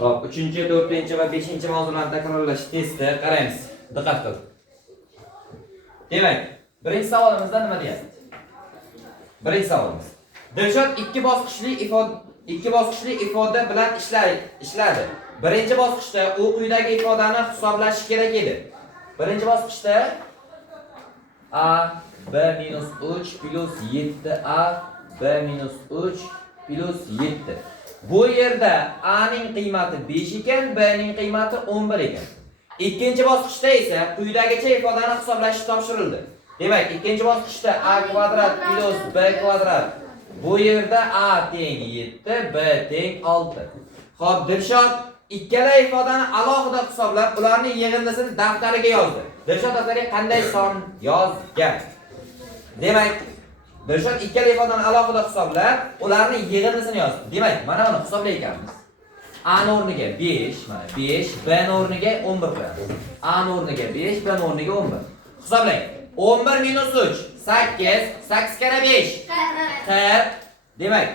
Hop, 3-chi, 4-chi va 5-chi mavzularni takrorlash testi qaraymiz. Diqqat qil. Demak, birinchi savolimizda nima deyapti? Birinchi savolimiz. Dilshod ikki bosqichli ifoda bilan ishladi. Birinchi bosqichda u quyidagi ifodani hisoblashi kerak edi. Birinchi bosqichda a b minus 3 plus 7a b minus 3 plus 7. Bu yerda a ning qiymati 5 ekan, b ning qiymati 11 ekan. Ikkinchi bosqichda esa quyidagicha ifodani hisoblash topshirildi. Demak, ikkinchi bosqichda a kvadrat plus b kvadrat. Bu yerda a teng 7, b teng 6. Xo'p, Dilshod ikkala ifodani alohida hisoblab, ularning yig'indisini daftariga yozdi. Dilshod daftariga qanday son yozgan? Demak, Dilshod ikkala ifodani alohida hisoblab, ularning yig'indisini yozdi. Demak, mana buni hisoblayapmiz. A ning o'rniga 5, mana 5, b ning o'rniga 11 qo'yamiz. A ning o'rniga 5, b ning o'rniga 11. Hisoblang. 11 minus 3 8, 8 kere 5 40. Demak,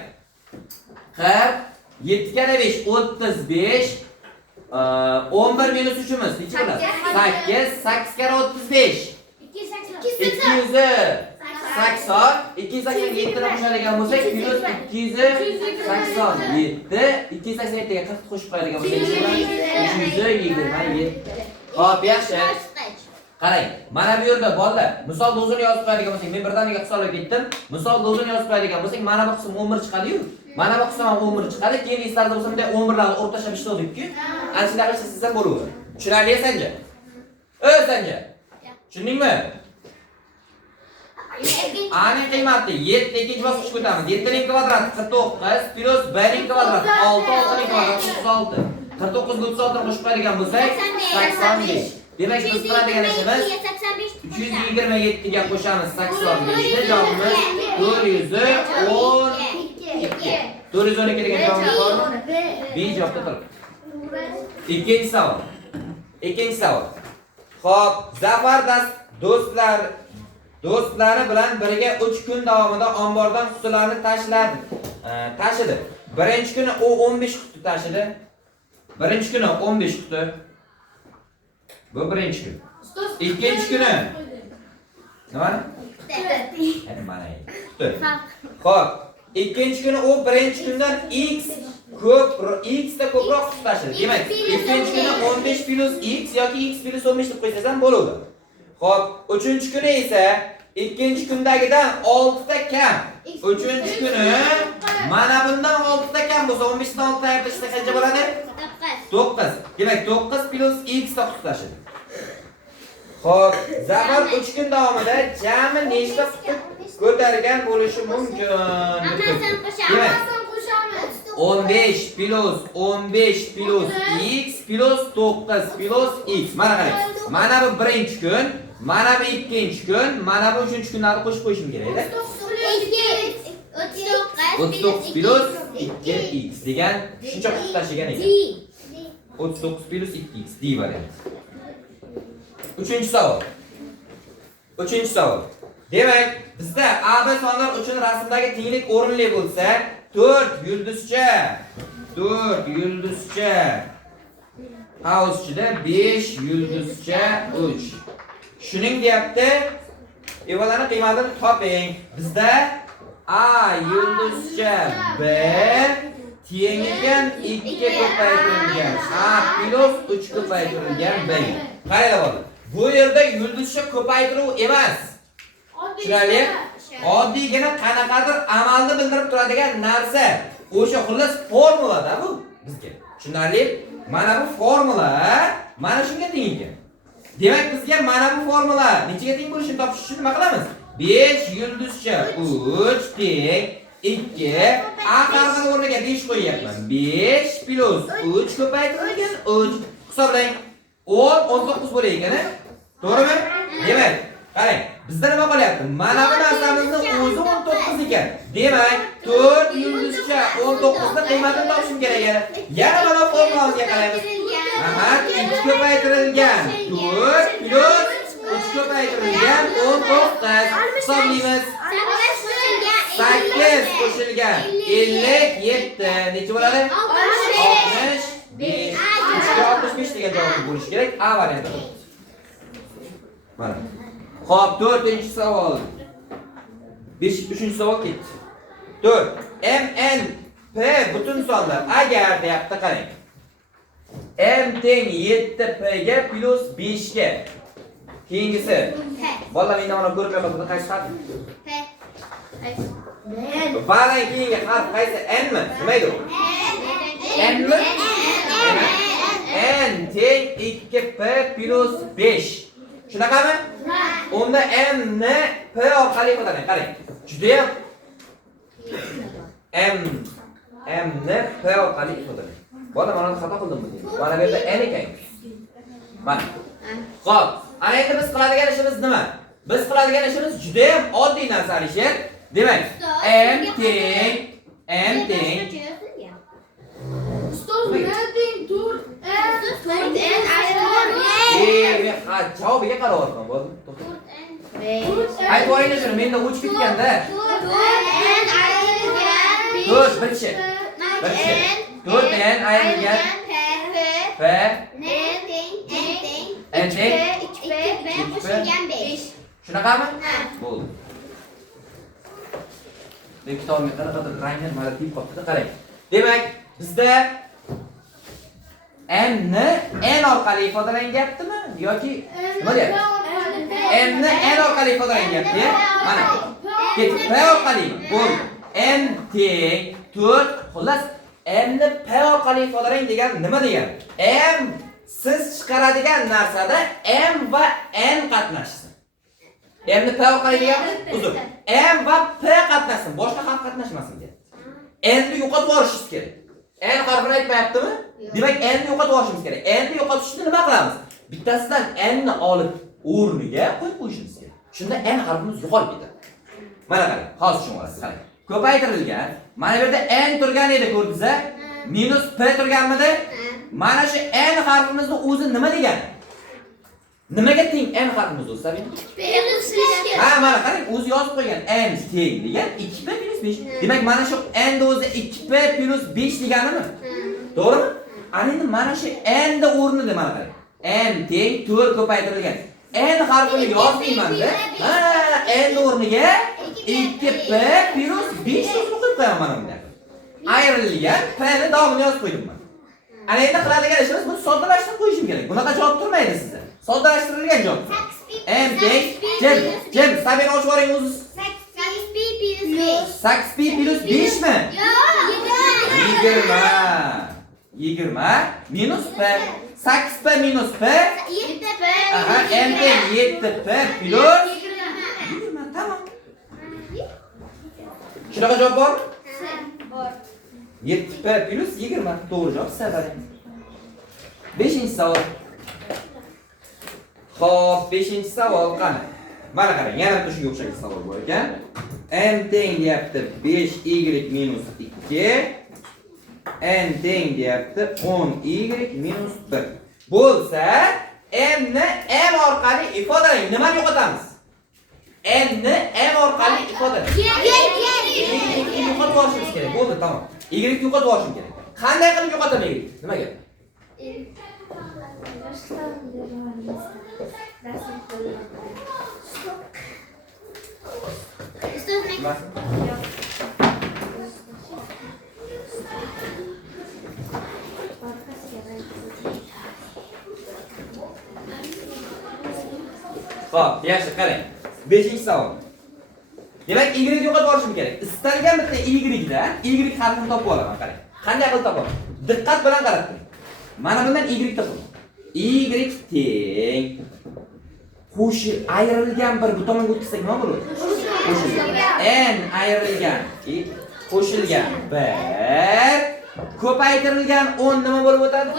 40 7 kere 5 35. 11 minus 3'ümüz neçe bo'ladi? 8, 8 kere 35 280. 287 ni qo'shadigan bo'lsak, plus 287. 287 ga 40 qo'shib qo'yadigan bo'lsak, 327. Xo'p, yaxshi. Qarang, mana bu yerda bolalar, misol dozini yozib qo'yadigan bo'lsak, men birdaniga hisoblab ketdim. Misol dozini yozib qo'yadigan bo'lsak, mana bu qism 11 chiqadi-yu. Mana bu qism ham 11 chiqadi. Keyin eslarda bo'lsa bunday 11 larni o'rtacha ishlatdik-ku. Ana shunday qilsa sizlar bo'laveradi. Tushunarli sanja? Sanja. Tushundingmi? A ning qiymati 7 ikkinchi bosqichga o'tamiz. 7 ning kvadrati 49 plus b ning kvadrati 6, 6 ning kvadrati 36. 49 ga 36 qo'shib qo'yadigan bo'lsak, 85. Demak, biz qiladigan ishimiz 327 ga qo'shamiz 85 ni javobimiz 412. 412 degan javobimiz bormi? B javobda turibdi. Ikkinchi savol. Xo'p, Zafar do'stlari bilan birga 3 kun davomida ombordan qutilarni tashidi. Birinchi kuni u 15 quti tashidi. Birinchi kuni 15 quti. Bu birinchi kun. Ikkinchi kuni nima? Mana quti. Xo'p, ikkinchi kuni u birinchi kundan x ta ko'proq quti tashidi. Demak, ikkinchi kuni 15 plus x yoki x plus 15 deb qo'ysangiz ham bo'ladi. Xo'p, uchinchi kuni esa ikkinchi kundagidan 6 ta kam. Uchinchi kuni mana bundan 6 ta kam bo'lsa, 15 dan 6 ta ayirishda qancha bo'ladi? 9. Demak, 9 plus x ta quti tashidi. Xo'p, Zafar 3 kun davomida jami nechta quti ko'targan bo'lishi mumkin? Demak, 15 plus x plus 9 plus x. Mana qarang. Mana bu birinchi kun, mana bu ikkinchi kun, mana bu uchinchi kunlarni qo'shib qo'yishim kerak-da. 39 plus 2x degan shuncha quti tashigan ekan. 39 plus 2x D variant. Uchinchi savol. Demak, bizda AB sonlar uchun rasmdagi tenglik o'rinli bo'lsa, 4 yulduzcha house ichida 5 yulduzcha 3. Shuning deyapti, ifodaning qiymatini toping. Bizda A yulduzcha B teng ekan 2 ga ko'paytirilgan A plus 3 ko'paytirilgan B. Qaranglar bolalar. Bu yerda yulduzcha ko'paytiruv emas. Tushunarli? Oddiygina qanaqadir amalni bildirib turadigan narsa. O'sha xullas formulada bu bizga. Tushunarli? Mana bu formula mana shunga teng ekan. Demak, bizga mana bu formula nechaga teng bo'lishini topish uchun nima qilamiz? 5 yulduzcha 3 teng 2 A harfini o'rniga 5 qo'yyapman. 5 plus 3 ko'paytirilgan 3. Hisoblang. 19 bo'lar ekan-a? To'g'rimi? Demak, qarang, bizda nima qolyapti? Mana bu narsamizni o'zi 19 ekan. Demak, 4 yulduzcha 19 ni qiymatini topishim kerak edi. Yana mana formulamizga qaraymiz. Aha, 2 ko'paytirilgan 4 plus 3 ko'paytirilgan 19. Hisoblaymiz. 8 qo'shilgan 57 necha bo'ladi? 65. 65 degan javob bo'lishi kerak. A varianti. Mana. Xo'p, 4-savol. 3-chi savol ketdi. 4. MN P butun sonlar agar deyapti qarang. M teng 7P ga plus 5 ga. Keyingisi. Bolalar endi mana ko'rib qo'yapti qaysi harf? P. Ba'dan keyingi harf qaysi? N mi? Nima edi u? N mi? N teng 2P plus 5. Shunaqami? Unda M ni P orqali ifodalang. Qarang. Juda ham M ni P orqali ifodalang. Bola mana xato qildimmi? Mana bu yerda N ekan. Mana. Xo'p, ana endi biz qiladigan ishimiz nima? Biz qiladigan ishimiz juda ham oddiy narsa Alisher. Demak, M teng javobiga qarayapman, bo'ldi. Aytib o'ylaydi shuni, menda o'chib ketganda. 4 birinchi. 4 n ayrilgan P N teng 2P qo'shilgan 5. Shunaqami? Bo'ldi. Lekin kitobga qanaqa ranglar mana tip qolibdi, qarang. Demak, bizda M ni N orqali ifodalanyaptimi yoki nima deyapti? M ni N orqali ifodalanyapti. Mana. Ketib P orqalimi? Bo'ldi. M teng 4 xullas M ni P orqali ifodalang degan nima degani? M siz chiqaradigan narsada M va N qatnashsin. M ni P orqali deyapti, uzr. M va P qatnashsin, boshqa harf qatnashmasin deyapti. N ni yo'qotib yuborishingiz kerak. N harfini aytmayaptimi? Demak, N ni yo'qotib yuborishimiz kerak. N ni yo'qotishni nima qilamiz? Bittasidan N ni olib o'rniga qo'yib qo'yishimiz kerak. Shunda N harfimiz yo'qolib ketadi. Mana qarang, hozir tushunib olasiz, qarang. Ko'paytirilgan, mana bu yerda N turgan edi, ko'rdingiz-a? Minus P turganmidi? Mana shu N harfimizning o'zi nima degani? Nimaga teng N harfimiz o'zi, Sabina? Ha, mana qarang, o'zi yozib qo'ygan. N teng degan 2P minus 5. Demak, mana shu N da o'zi 2P minus 5 deganimi? To'g'rimi? Ana endi mana shu N da o'rnida mana qarang. N teng 4 ko'paytirilgan. N harfini yozmayman-da. Ha, N o'rniga 2P minus 5 qo'yib qo'yaman mana bunda. Ayrilgan P ni davomini yozib qo'ydim men. Ana endi qiladigan ishimiz buni soddalashtirib qo'yishim kerak. Bunaqa javob turmaydi sizda. Soddalashtirilgan javob. M teng Jem, Sabina ochib yuboring o'zingiz. 8P plus 5 mi? Yo'q. 20 minus P. 8P minus P 7P. Aha, M teng 7P plus 20. Tamam. Shunaqa javob bormi? Bor. 7P plus 20. To'g'ri javob Sabina. 5-savol. Xo'p, 5-savol qani? Mana qarang, yana bitta shunga o'xshagan savol bor ekan. M teng deyapti 5y minus 2. N teng deyapti 10y minus 1. Bo'lsa, M ni M orqali ifodalang. Nimani yo'qotamiz? M ni M orqali ifodalang. Yo'qotib yuborishimiz kerak. Bo'ldi, tamom. Y yo'qotib yuborishim kerak. Qanday qilib yo'qotaman Y? Nimaga? Xo'p, yaxshi qarang. 5-savol. Demak, Y yo'qotib yuborishim kerak. Istalgan bitta Y dan Y harfini topib olaman, qarang. Qanday qilib topaman? Diqqat bilan qarab turing. Mana bundan Y topaman. Y teng ayrilgan bir bu tomonga o'tkazsak nima bo'ladi? Qo'shilgan. N ayrilgan qo'shilgan 1 ko'paytirilgan 10 nima bo'lib o'tadi?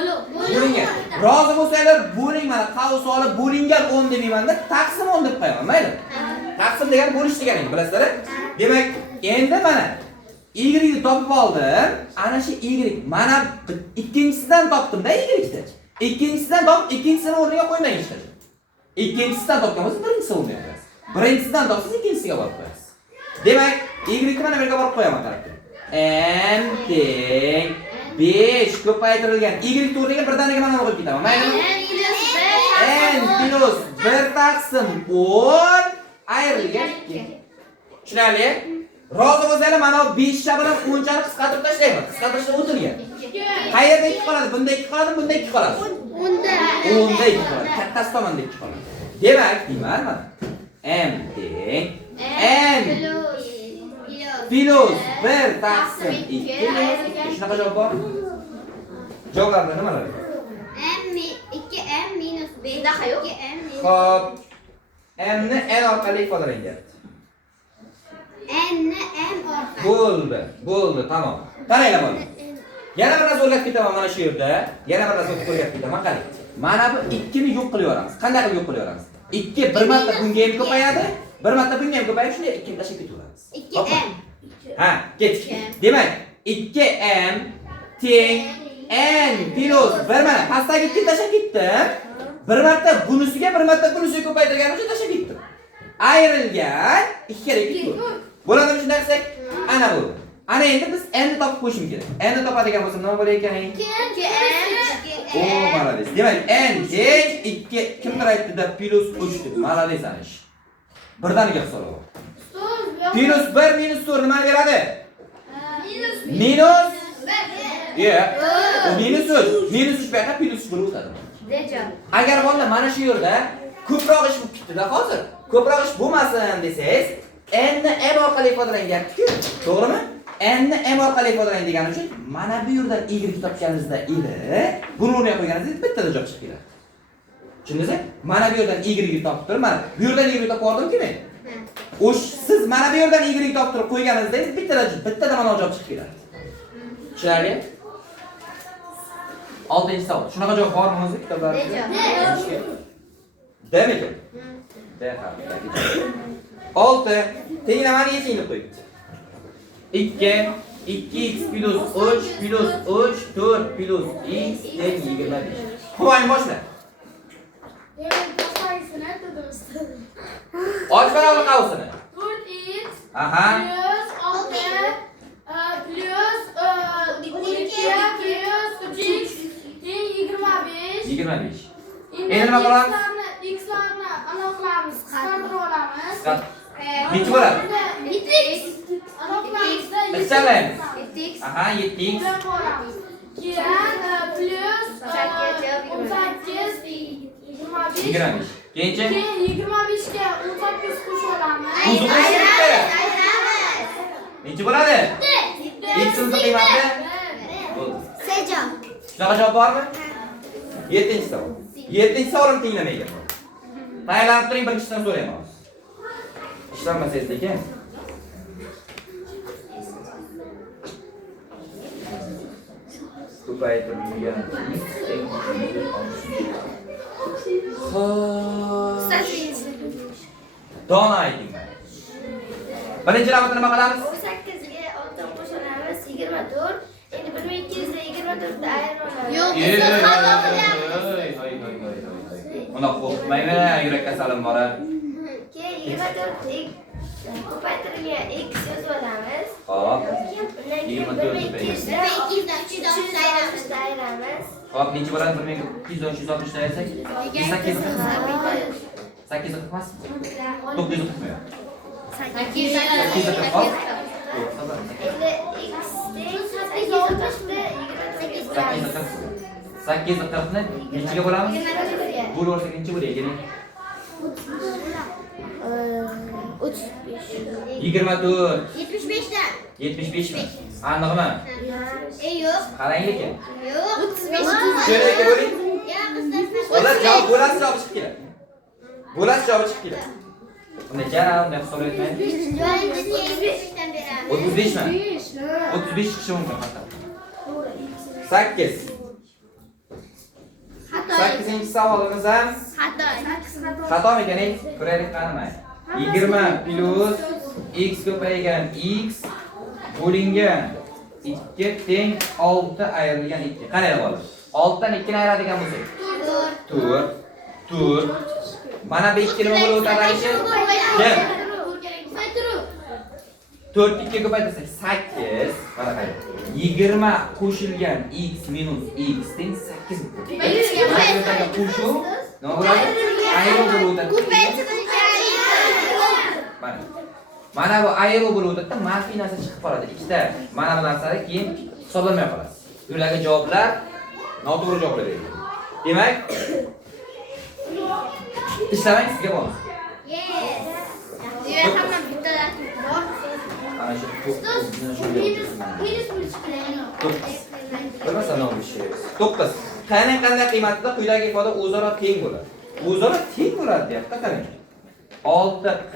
Bo'lingan. Rozi bo'lsanglar bo'ling, mana qavs olib bo'lingan 10 demayman-da, taqsim 10 deb qo'yaman, mayli? Taqsim degani bo'lish degani, bilasizlar? Demak, endi mana Y ni topib oldim. Ana shu Y mana ikkinchisidan topdim-da Y ni. Ikkinchisidan topib, ikkinchisini o'rniga qo'ymang hech qachon. Ikkinchisidan topgan bo'lsa, birinchisi o'rniga qo'yasiz. Birinchisidan topsangiz ikkinchisiga olib qo'yasiz. Demak, y ni mana bu yerga borib qo'yaman qarab. M teng 5 ko'paytirilgan y to'rniga birdaniga mana qo'yib ketaman. Maylimi? N plus 1 taqsim 10 ayrilgan 2. Tushunarli? Rozi bo'lsanglar mana bu 5 sha bilan 10 chani qisqartirib tashlayman. Qisqartirishda o'tirgan. Qayerda 2 qoladi? Bunda 2 qoladi, bunda 2 qoladi. Unda 2 qoladi. Kattasi tomonda 2 qoladi. Demak, deyman mana. M teng N plus 1 taqsim 2. Shunaqa javob bor? Javoblar nimalar? M minus 5 daha yo'q. Xo'p. M ni N orqali ifodalangandi. N orqali. Bo'ldi, tamom. Qaranglar mana. Yana bir narsa o'rgatib ketaman mana shu yerda. Yana bir narsa o'rgatib ketaman, qarang. Mana bu 2 ni yo'q qilib yuboramiz. Qanday qilib yo'q qilib yuboramiz? 2 bir marta bunga ham ko'payadi, bir marta bunga ham ko'payib, shunday 2 ni tashlab ketaveramiz. 2m. Ha, ketdik. Demak, 2m teng n plus 1 mana pastdagi 2 ni tashlab ketdim. Bir marta bunisiga, bir marta bunisiga ko'paytirganim uchun tashlab ketdim. Ayrilgan 2 kere 2. Bo'ladimi shunday qilsak? Ana bu. Ana endi biz n ni topib qo'yishimiz kerak. N ni topadigan bo'lsa nima bo'lar ekan? 2m. O, malades. Demak, n teng 2 kimdir aytdi-da plus 3 deb. Malades ana ish. Birdaniga hisoblab. Plus 1 minus 4 nima beradi? Minus 1. O minus 3. Minus 3 bersa plus 3 bo'lib o'tadi. Agar bolalar mana shu yerda ko'proq ish bo'lib ketdi-da hozir. Ko'proq ish bo'lmasin desangiz, n ni m orqali ifodalangandi-ku. To'g'rimi? N ni m orqali ifodalang degani uchun mana bu yerdan y topganingizda edi, buni o'rniga qo'yganingizda bittada javob chiqib keladi. Tushundingizmi? Mana bu yerdan y topib turib, mana bu yerdan y topib oldim-ku men. Siz mana bu yerdan y topib turib qo'yganingizda bittada mana javob chiqib keladi. Tushunarli? 6-savol. Shunaqa javob bormi o'zi kitoblarda? Demak. D 6 tenglamani yeching deb qo'yibdi. 2 2x plus 3 plus 3 4 plus x teng 25. Qo'ying boshla. Och mana qavsini. 4x Aha. plus 6 plus 12 plus 3x teng 25. 25. Endi nima qilamiz? X larni aniqlamiz, qisqartirib olamiz. Nechi bo'ladi? 7x aniqlamizda Qisqartiramiz. 7x. Aha, 7x. Keyin plus 18 25. 25. Keyinchi? Keyin 25 ga 18 qo'shib olamiz. Nechi bo'ladi? X ni qiymati bo'ldi. Sejon. Shunaqa javob bormi? 7-savol. 7-savolim tinglamaygan. Tayyorlanib turing, birinchisidan so'rayman. Ishlanmasangiz lekin. Ko'paytirilgan. Dona ayting. Birinchi ravatni nima qilamiz? 18 ga 6 qo'shamiz 24. Endi 1200 da 24 da ayiramiz. Yo'q, biz xato qilyapmiz. Uni qo'rqmaymi, yurak kasalim bor. Keyin 24 ko'paytirilgan x yozib olamiz. Xo'p. Undan keyin 200 1200 dan 360 da ayiramiz. Xo'p, nechi bo'ladi? 1200 dan 360 ayirsak? 8 qilmas? 9 qilmaydi. 800. Endi x teng 860 da 8 qilni nechiga bo'lamiz? Bo'lib olsak nechi bo'laydi? 35. 24. 75 dan. 75 mi? Aniqmi? Yo'q. Qarang lekin. Yo'q. 35. Shunday bo'ling. Yo'q, biz Ular javob bo'lasi javob chiqib keladi. Bo'lasi javob chiqib keladi. Unda javob deb hisoblayotmaydi. 75 dan beramiz. 35 mi? 35 chiqishi mumkin hatto. 8. Xato. 8-savolimiz ham Xato. xatomi ekan? Ko'raylik qanday. 20 plus x ko'paygan x bo'lingan 2 teng 6 ayrilgan 2. Qanday bo'ladi? 6 dan 2 ni ayiradigan bo'lsak. 4. Mana bu 2 nima bo'lib o'tadi ayshi? Kim? 4 2 ko'paytirsak 8. Mana qarang. 20 qo'shilgan x minus x teng 8. Ayrilgan qo'shuv nima bo'ladi? Ayrilib bo'ladi. Mana. Mana bu ayrilib bo'ladi-da, manfiy narsa chiqib qoladi. Ikkita mana bu narsani keyin hisoblamay qolasiz. Ularga javoblar noto'g'ri javoblar beradi. Demak, ishlamang sizga bo'ladi. Yes. Hamma bitta bor. Ana shu Bo'lmasa nima bo'lishi? 9. Qanday qiymatida quyidagi ifoda o'zaro teng bo'ladi. O'zaro teng bo'ladi deyapti, qarang. 6q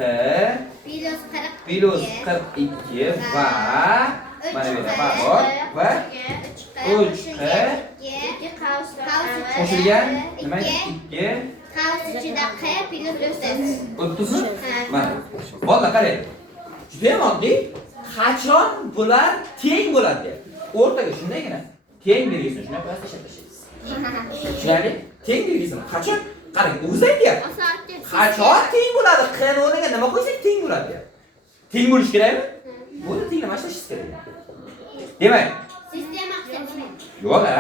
plus 42 va mana bu yerda bor va 3q qo'shilgan nima? 2 Qavs ichida q plus 30. Mana. Bolalar qarang. Juda ham oddiy. Qachon bular teng bo'ladi deyapti. O'rtaga shundagina teng belgisini shunday qo'yasiz, ishlatasiz. Tushunarli? Teng belgisini qachon? Qarang, o'zi aytyapti. Qachon teng bo'ladi? Qani o'rniga nima qo'ysak teng bo'ladi deyapti. Teng bo'lish kerakmi? Buni tenglama ishlashingiz kerak. Demak, sistema hisoblanadi. yo'q-a.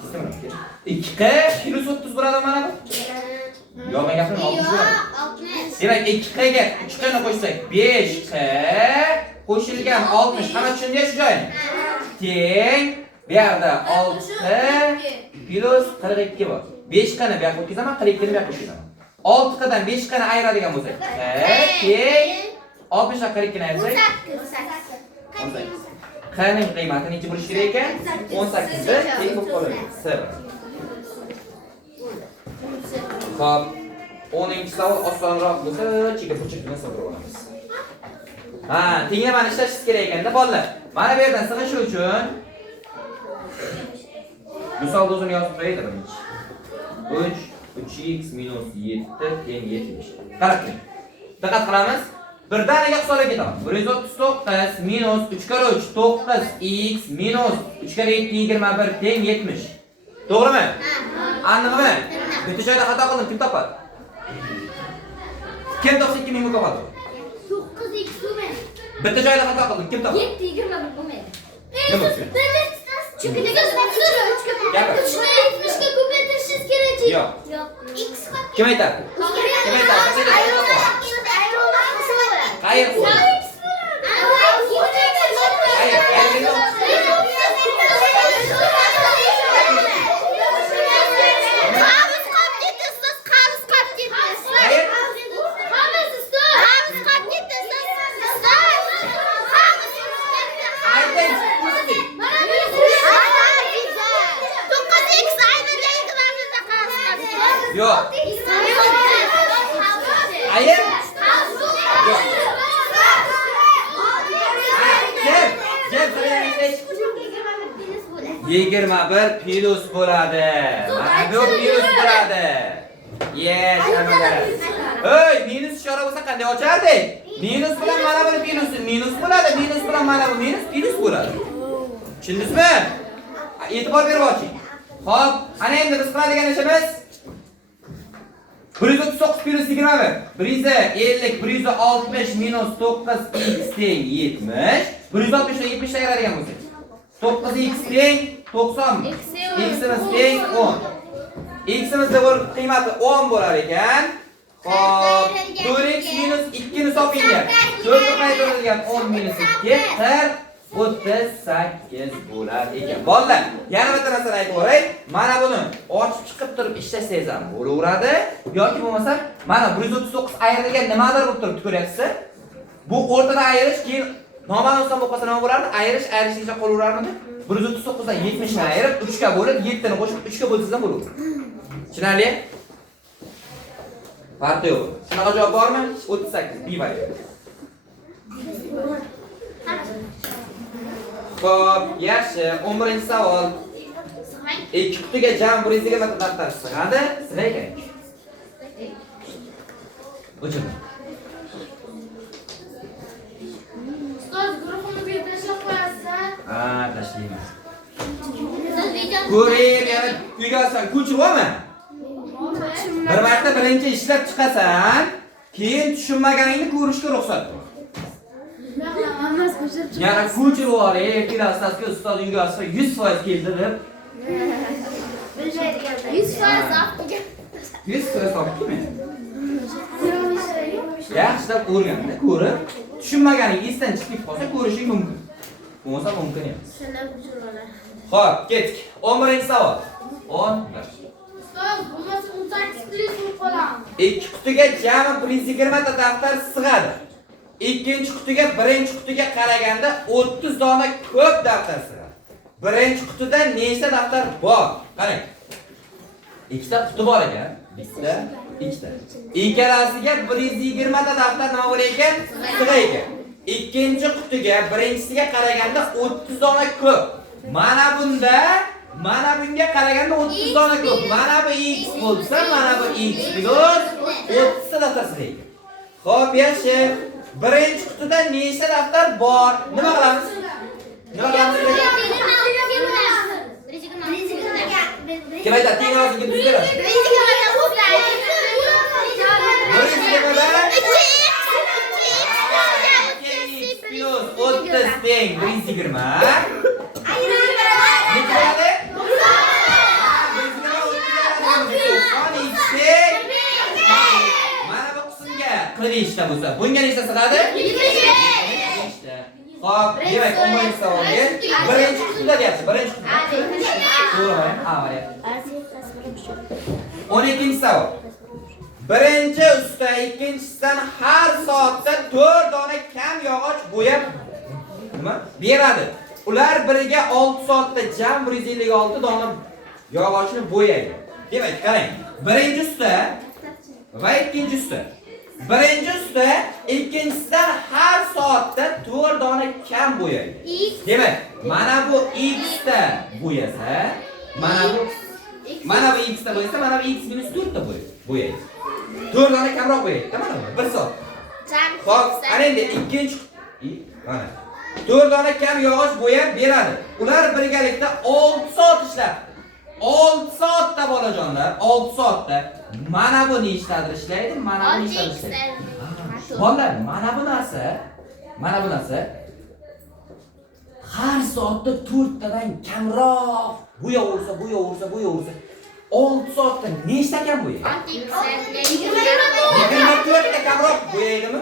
Sistema kerak. 2q plus 30 bo'ladi mana bu. Yo'q, men gapirim 60 bo'ladi. 60. Demak, 2q ga 3q ni qo'shsak 5q qo'shilgan 60. Hamma tushundiya shu joyni? Teng bu yerda 6q plus 42 bor. 5q ni bu yoqqa o'tkazaman, 42 ni bu yoqqa o'tkazaman. 6q dan 5q ni ayiradigan bo'lsak, teng 60 dan 42 ni ayirsak 18. Q ning qiymati necha bo'lishi kerak ekan? 18 da teng bo'lib qoladi. Sir. Xo'p, 10-savol osonroq bo'lsa, cheka burchakni so'rab olamiz. Ha, tenglamani ishlashingiz kerak ekanda, bolalar. Mana bu yerdan sig'ishi uchun misol o'zini yozib qo'yaylik birinchi. 3x minus 7 teng 70. Qarab turing. Diqqat qilamiz. Birdaniga hisobga ketamiz. 139 minus 3 kara 3 9x minus 3 kara 7 21 teng 70. To'g'rimi? Aniqmi? Bitta joyda xato qildim, kim topadi? Kim topsa 2000 mukofot? 9x bo'lmaydi. Bitta joyda xato qildim, kim topadi? 7 21 bo'lmaydi. Nima bo'lsin? Chunki nega 3 ga ko'paytirishingiz kerak. Yo'q. X Kim aytadi? Kim aytadi? Qayerda? Yo'q. Ayer? Yo'q. Jeb 21 plus bo'ladi. Mana bu plus bo'ladi. Yes, amallar. Ey, minus ishora bo'lsa qanday ochardik? Minus bilan mana bu minus bo'ladi, minus bilan mana bu plus bo'ladi. Tushundingizmi? E'tibor berib oching. Xo'p, ana endi biz qiladigan ishimiz 139 plus 21. 150, 160 minus 9x teng 70. 160 dan 70 ayiradigan bo'lsak. 9x teng 90. X'imiz teng 10. X'imizning qiymati 10 bo'lar ekan. Hop, 4x minus 2 ni topinglar. 4 ga qaytarilgan 10 minus 2 38 bo'lar ekan. Bolalar, yana bitta narsani aytib o'ray. Mana buni ochib chiqib turib ishlasangiz ham bo'laveradi yoki bo'lmasa mana 139 ayrilgan nimadir bo'lib turibdi, ko'ryapsiz? Bu o'rtada ayirish, keyin noma'lum son bo'lib qolsa nima bo'lardi? Ayirishgacha qolaverarmidi? 139 dan 70 ni ayirib 3 ga bo'lib 7 ni qo'shib 3 ga bo'lsangiz ham bo'laveradi. Tushunarli? Farqi yo'q. Shunaqa javob bormi? 38 B variant. Xo'p, yaxshi. 11-savol. Ikki qutiga jam 120 ta daftar sig'adi. Sizlar kerak. O'chirma. Ustoz guruhini bu yerda tashlab qo'yasiz. Ha, tashlaymiz. Siz video Ko'ring, yana uygasan, ko'chiribmi? Bir marta birinchi ishlab chiqasan, keyin tushunmaganingni ko'rishga ruxsat bor. Hammasi qo'shilib chiqdi. Yana ko'chirib oling, klassdagi ustoz uyga olsa 100% keldi deb. Bilmaydiganlar. 100% aftiga. 100% topdimi? Yaxshilab o'rganda, ko'rib, tushunmaganing esdan chiqib qolsa ko'rishing mumkin. Bo'lmasa mumkin emas. Shundan qo'shiladi. Xo'p, ketdik. 11-savol. 11. Ustoz, bo'lmasa 18 plyus bo'lib qolamiz. Ikki qutiga jami 120 ta daftar sig'adi. Ikkinchi qutiga birinchi qutiga qaraganda 30 dona ko'p daftar sig'adi. Birinchi qutida nechta daftar bor? Qarang. Ikkita quti bor ekan. Bitta, ikkita. Ikkalasiga 120 ta daftar nima bo'lar ekan? Sig'ar ekan. Ikkinchi qutiga birinchisiga qaraganda 30 dona ko'p. Mana bunda mana bunga qaraganda 30 dona ko'p. Mana bu x bo'lsa, mana bu x plus 30 ta daftar sig'ar ekan. Xo'p, yaxshi. Birinchi qutida nechta daftar bor? Nima qilamiz? Nima qilamiz? Kim aytadi? Teng og'zingga tuz beradi. Plus 30 teng 120. Mana bu qismga 45 ta bo'lsa, bunga nechta sig'adi? 25 ta. Xo'p, demak, 11-savolga birinchi qutida deyapti, birinchi qutida. To'g'rimi? Ha, variant. 12-savol. Birinchi usta ikkinchisidan har soatda 4 dona kam yog'och bo'yab nima beradi. Ular biriga 6 soatda jam 156 dona yog'ochni bo'yaydi. Demak, qarang. Birinchi usta va ikkinchi usta. Birinchi usta ikkinchisidan har soatda 4 dona kam bo'yaydi. Demak, mana bu x ta bo'yasa, mana bu x ta bo'yasa, mana bu x minus 4 ta bo'yaydi. 4 dona kamroq bo'yaydi, mana bu 1 soat. Xo'p, ana endi ikkinchi mana 4 dona kam yog'och bo'yab beradi. Ular birgalikda 6 soat ishlab 6 soatda bolajonlar, 6 soatda mana bu nechtadir ishlaydi, mana bu nechtadir ishlaydi. Bolalar, mana bu narsa har soatda 4 tadan kamroq bo'yaversa, 6 soatda nechta kam bo'yaydi? 24 ta kamroq bo'yaydimi?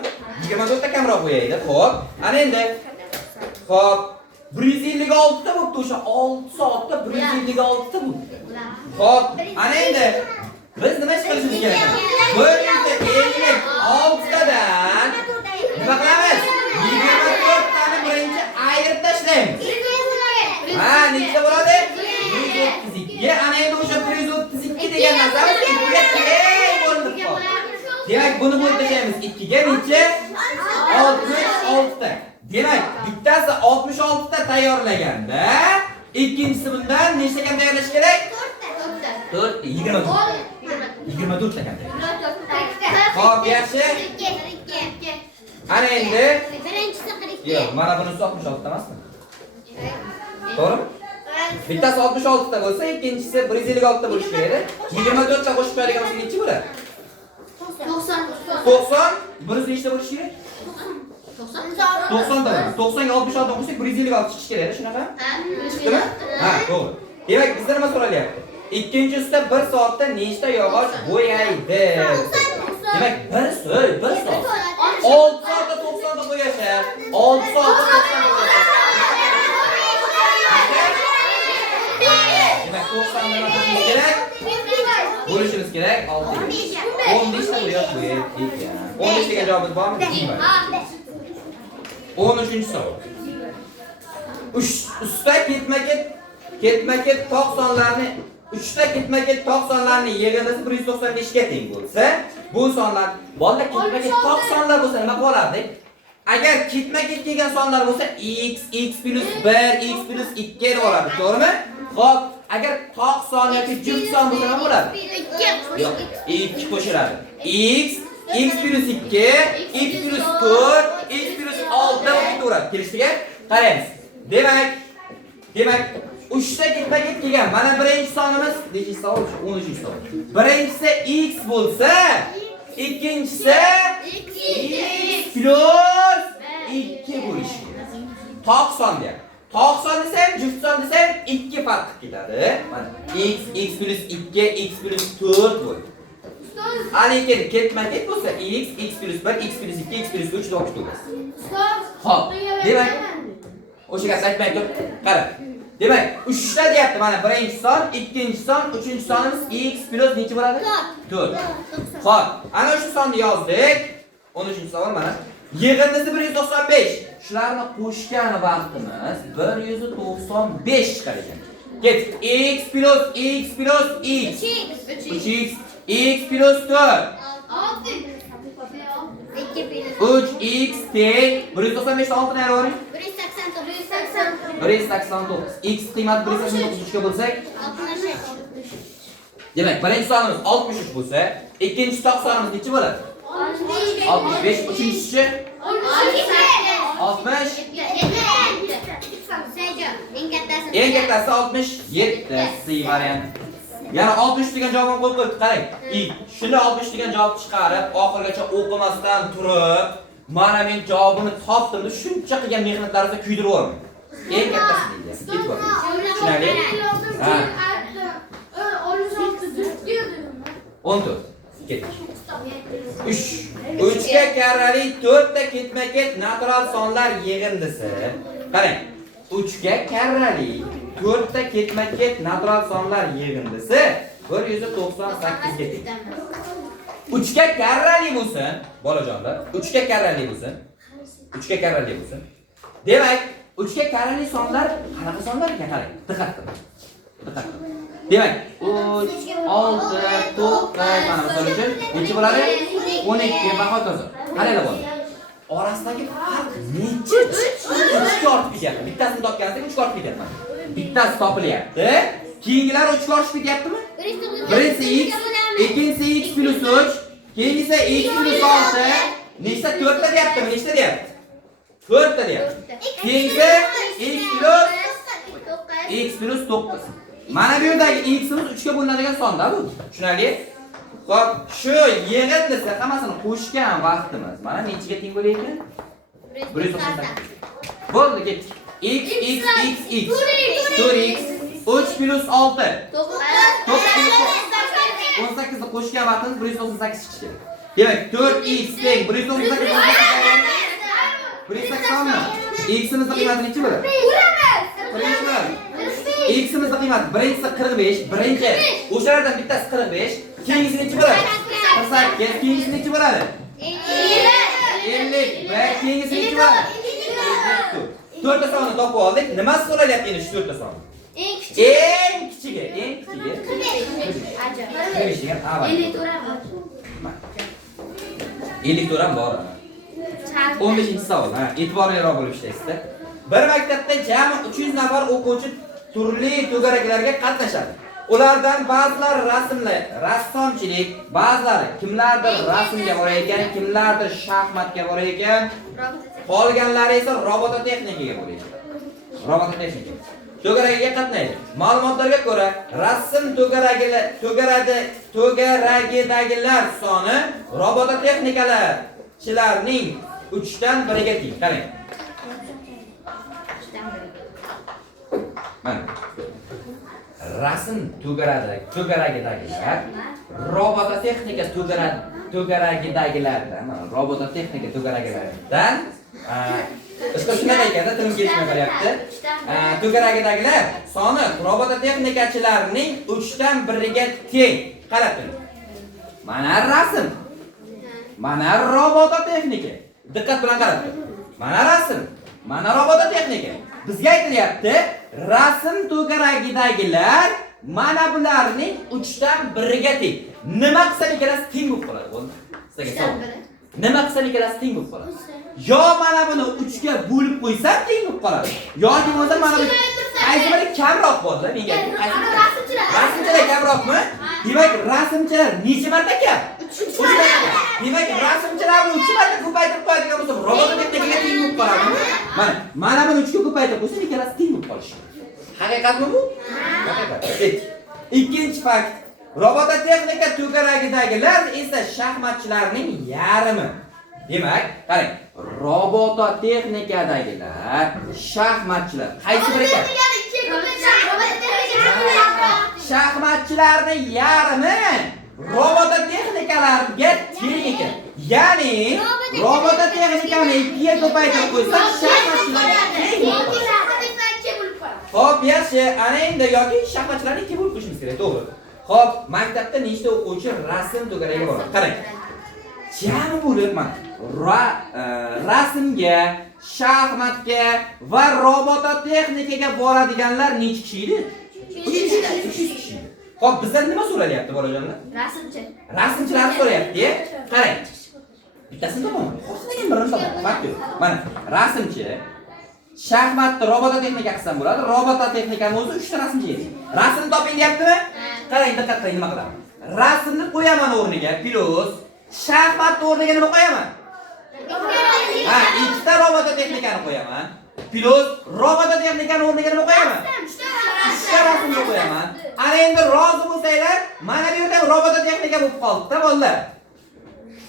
24 ta kamroq bo'yaydi. Xo'p, ana endi xo'p, 156 ta bo'pti o'sha 6 soatda 156 ta bo'pti. Xo'p, ana endi biz nima qilishimiz kerak? 456 tadan nima qilamiz? 24 tani birinchi ayirib tashlaymiz. Ha, nechta bo'ladi? 132. Ana endi o'sha 132 degan narsamiz 2 ga teng bo'lib qoldi. Demak, buni bo'lib tashlaymiz 2 ga necha? 66 ta. Demak, bittasi 66 ta tayyorlaganda, ikkinchisi bundan nechta kam tayyorlash kerak? 4 ta. 24 ta kam tayyorlash. Xo'p, yaxshi. Ana endi Birinchisi 42. yo'q, mana bunisi 66 ta emasmi? To'g'rimi? Bittasi 66 ta bo'lsa, ikkinchisi 156 ta bo'lishi kerak. 24 ta qo'shib qo'yadigan bo'lsa necha bo'ladi? 90. Birisi nechta bo'lishi kerak? 90 ta. 90 ga 66 dan qo'shsak 156 chiqishi kerak, shunaqa? Chiqdimi? Ha, to'g'ri. Demak, bizdan nima so'ralyapti? Ikkinchisida 1 soatda nechta yog'och bo'yaydi? Demak, 1 soat. 6 soatda 90 ta bo'yashar. 6 soatda 90 ta bo'yashar. Demak, 90 nima qilishimiz kerak? Bo'lishimiz kerak 6. 15 ta bo'yoq bo'yaydi ekan. 15 degan javobimiz bormi? 13-savol. Usta ketma-ket tog' sonlarni 3 ta ketma-ket tog' sonlarni yig'indisi 195 ga teng bo'lsa, bu sonlar bolalar ketma-ket tog' sonlar bo'lsa nima bo'lardi? Agar ketma-ket kelgan sonlar bo'lsa x plus 1, x plus 2 deb oladi, to'g'rimi? Xo'p, agar tog' son yoki juft son bo'lsa nima bo'ladi? 2 qo'shiladi. x plus 2, x plus 4, x plus 6 deb ketaveradi. Kelishdiga? Qaraymiz. Demak, 3 ta ketma-ket kelgan. Mana birinchi sonimiz, nechinchi savol? 13-savol. Birinchisi x bo'lsa, ikkinchisi x plus 2 bo'lishi kerak. Tog' son deyapti. Tog' son desam, juft son desam 2 farq ketadi. Mana x + 2, x + 4 bo'ldi. Lekin ketma-ket bo'lsa x + 1, x + 2, x + 3 topishdi. Xo'p. Demak, o'sha gapni aytmay turib, qara. Demak, 3 ta deyapti. Mana birinchi son, ikkinchi son, uchinchi sonimiz x + necha bo'ladi? 4. Xo'p, ana shu sonni yozdik. 13-savol mana. Yig'indisi 195. Shularni qo'shgan vaqtimiz 195 chiqar ekan. Ket x + x + x. 3x x + 4. 3x teng 195 ta 6 ni ayravering. 189. X qiymati 189 ga bo'lsak, 63. demak, birinchi sonimiz 63 bo'lsa, ikkinchi sonimiz necha bo'ladi? 65, uchinchisi 60. Eng kattasi 67 C variant. Yana 60 degan javobni qo'yib qo'yibdi, qarang. Shuni 60 degan javob chiqarib, oxirgacha o'qimasdan turib, mana men javobini topdim deb shuncha qilgan mehnatlaringizni kuydirib yubormang. Eng kattasi deydi. Ketib bor. Tushunarli? Ha. 14. Ketdik. 3 ga karrali 4 ta ketma-ket natural sonlar yig'indisi. Qarang. 3 ga karrali 4 ta ketma-ket natural sonlar yig'indisi 198 ga teng. 3 ga karrali bo'lsin, bolajonlar. 3 ga karrali bo'lsin. 3 ga karrali bo'lsin. Demak, 3 ga karrali sonlar qanaqa sonlar ekan qarang. Diqqat qiling. Diqqat qiling. Demak, 3, 6, 9 mana misol uchun necha bo'ladi? 12 va hokazo. Qaranglar bo'ladi. Orasidagi farq necha? 3 ga ortib ketyapti. Bittasini topganingizda 3 ga ortib ketyapti. Bittasi topilyapti. Keyingilar 3 ga ortib ketyaptimi? Birinchisi x, ikkinchisi x + 3, keyingisi x + 6, nechta 4 ta deyaptimi? Nechta deyapti? 4 ta deyapti. Keyingisi x + 9. Mana bu yerdagi x'imiz 3 ga bo'linadigan sonda bu. Tushunarli? Xo'p, shu yig'indisi hammasini qo'shgan vaqtimiz mana nechiga teng bo'lar ekan? 198. Bo'ldi, ketdik. X 4x 3 + 6 18 ni qo'shgan vaqtimiz 198 chiqishi kerak. Demak, 4x teng 198 180mi? X'imizning qiymati necha bo'ladi? X'imizning qiymati birinchisi 45, birinchi o'shalardan bittasi 45, keyingisi necha bo'ladi? 48, keyingisi necha bo'ladi? 50, va keyingisi necha bo'ladi? 4 ta sonni topib oldik. Nimasi so'ralyapti endi shu 4 ta sonni? Eng kichigi. 45 degan A bor. 50 ham bor. 15-savol. Ha, e'tiborliroq bo'lib ishlaysiz-da. Bir maktabda jami 300 nafar o'quvchi turli to'garaklarga qatnashadi. Ulardan ba'zilar rassomchilik, ba'zilari kimlardir rasmga borar ekan, kimlardir shaxmatga borar ekan, qolganlari esa robototexnikaga borar ekan. Robototexnika. To'garagiga qatnaydi. Ma'lumotlarga ko'ra, rasm to'garagidagilar soni robototexnikalarchilarning 3 dan 1 ga teng. Qarang. Mana. Rasm to'garagidagilar robototexnika to'garagidagilardan, robototexnika to'garagilaridan shunday ekanda tilim ketmay qolyapti. To'garagidagilar soni robototexnikachilarning 3 dan 1 ga teng. Qarab turing. Mana rasm. Mana robototexnika. Diqqat bilan qarab turing. Mana rasm, mana robototexnika. Bizga aytilyapti, rasm to'garagidagilar mana bularning 3 dan 1 ga teng. Nima qilsa ikkalasi teng bo'lib qoladi, bo'ldi? Sizga savol. Nima qilsa ikkalasi teng bo'lib qoladi? Yo mana buni 3 ga bo'lib qo'ysam teng bo'lib qoladi. Yoki bo'lmasa mana bu qaysi biri kamroq bo'ldi, menga qaysi biri? Rasmchilar kamroqmi? Demak, rasmchilar necha marta kam? 3 marta. Demak, rasmchilarni 3 marta ko'paytirib qo'yadigan bo'lsa, robototexnikaga teng bo'lib qoladimi? Mana buni 3 ga ko'paytirib qo'ysa, ikkalasi teng bo'lib qolishi. Haqiqatmi bu? Haqiqat. Ikkinchi fakt. Robototexnika to'garagidagilar esa shaxmatchilarning yarmi. Demak, qarang, robototexnikadagilar, shaxmatchilar qaysi biri ekan? Shaxmatchilarning yarmi robototexnikalarga teng ekan. Ya'ni robototexnikani 2 ga ko'paytirib qo'ysak, shaxmatchilarga teng bo'ladi. Xo'p, yaxshi. Ana endi yoki shaxmatchilarni 2 bo'lib qo'yishimiz kerak, to'g'ri. Xo'p, maktabda nechta o'quvchi rasm to'garagiga boradi? Qarang. Jami bo'lib rasmga, shaxmatga va robototexnikaga boradiganlar necha kishi edi? 300 kishi. Xo'p, bizdan nima so'ralyapti, bolajonlar? Rasmchilarni so'rayapti. Qarang. Bittasini topaman. Xohlagan birini topaman. Farq yo'q. Mana, rasmchi, shaxmatni robototexnika qilsam bo'ladi. Robototexnikani o'zi 3 ta rasmchi edi. Rasmni toping deyaptimi? Qarang, diqqat qiling nima qilaman. Rasmni qo'yaman o'rniga, plus shaxmatni o'rniga nima qo'yaman? 2 ta robototexnikani qo'yaman. Plus robototexnikani o'rniga nima qo'yaman? 3 ta rasmni qo'yaman. Ana endi rozi bo'lsanglar, mana bu yerda robototexnika bo'lib qoldi-da, bolalar.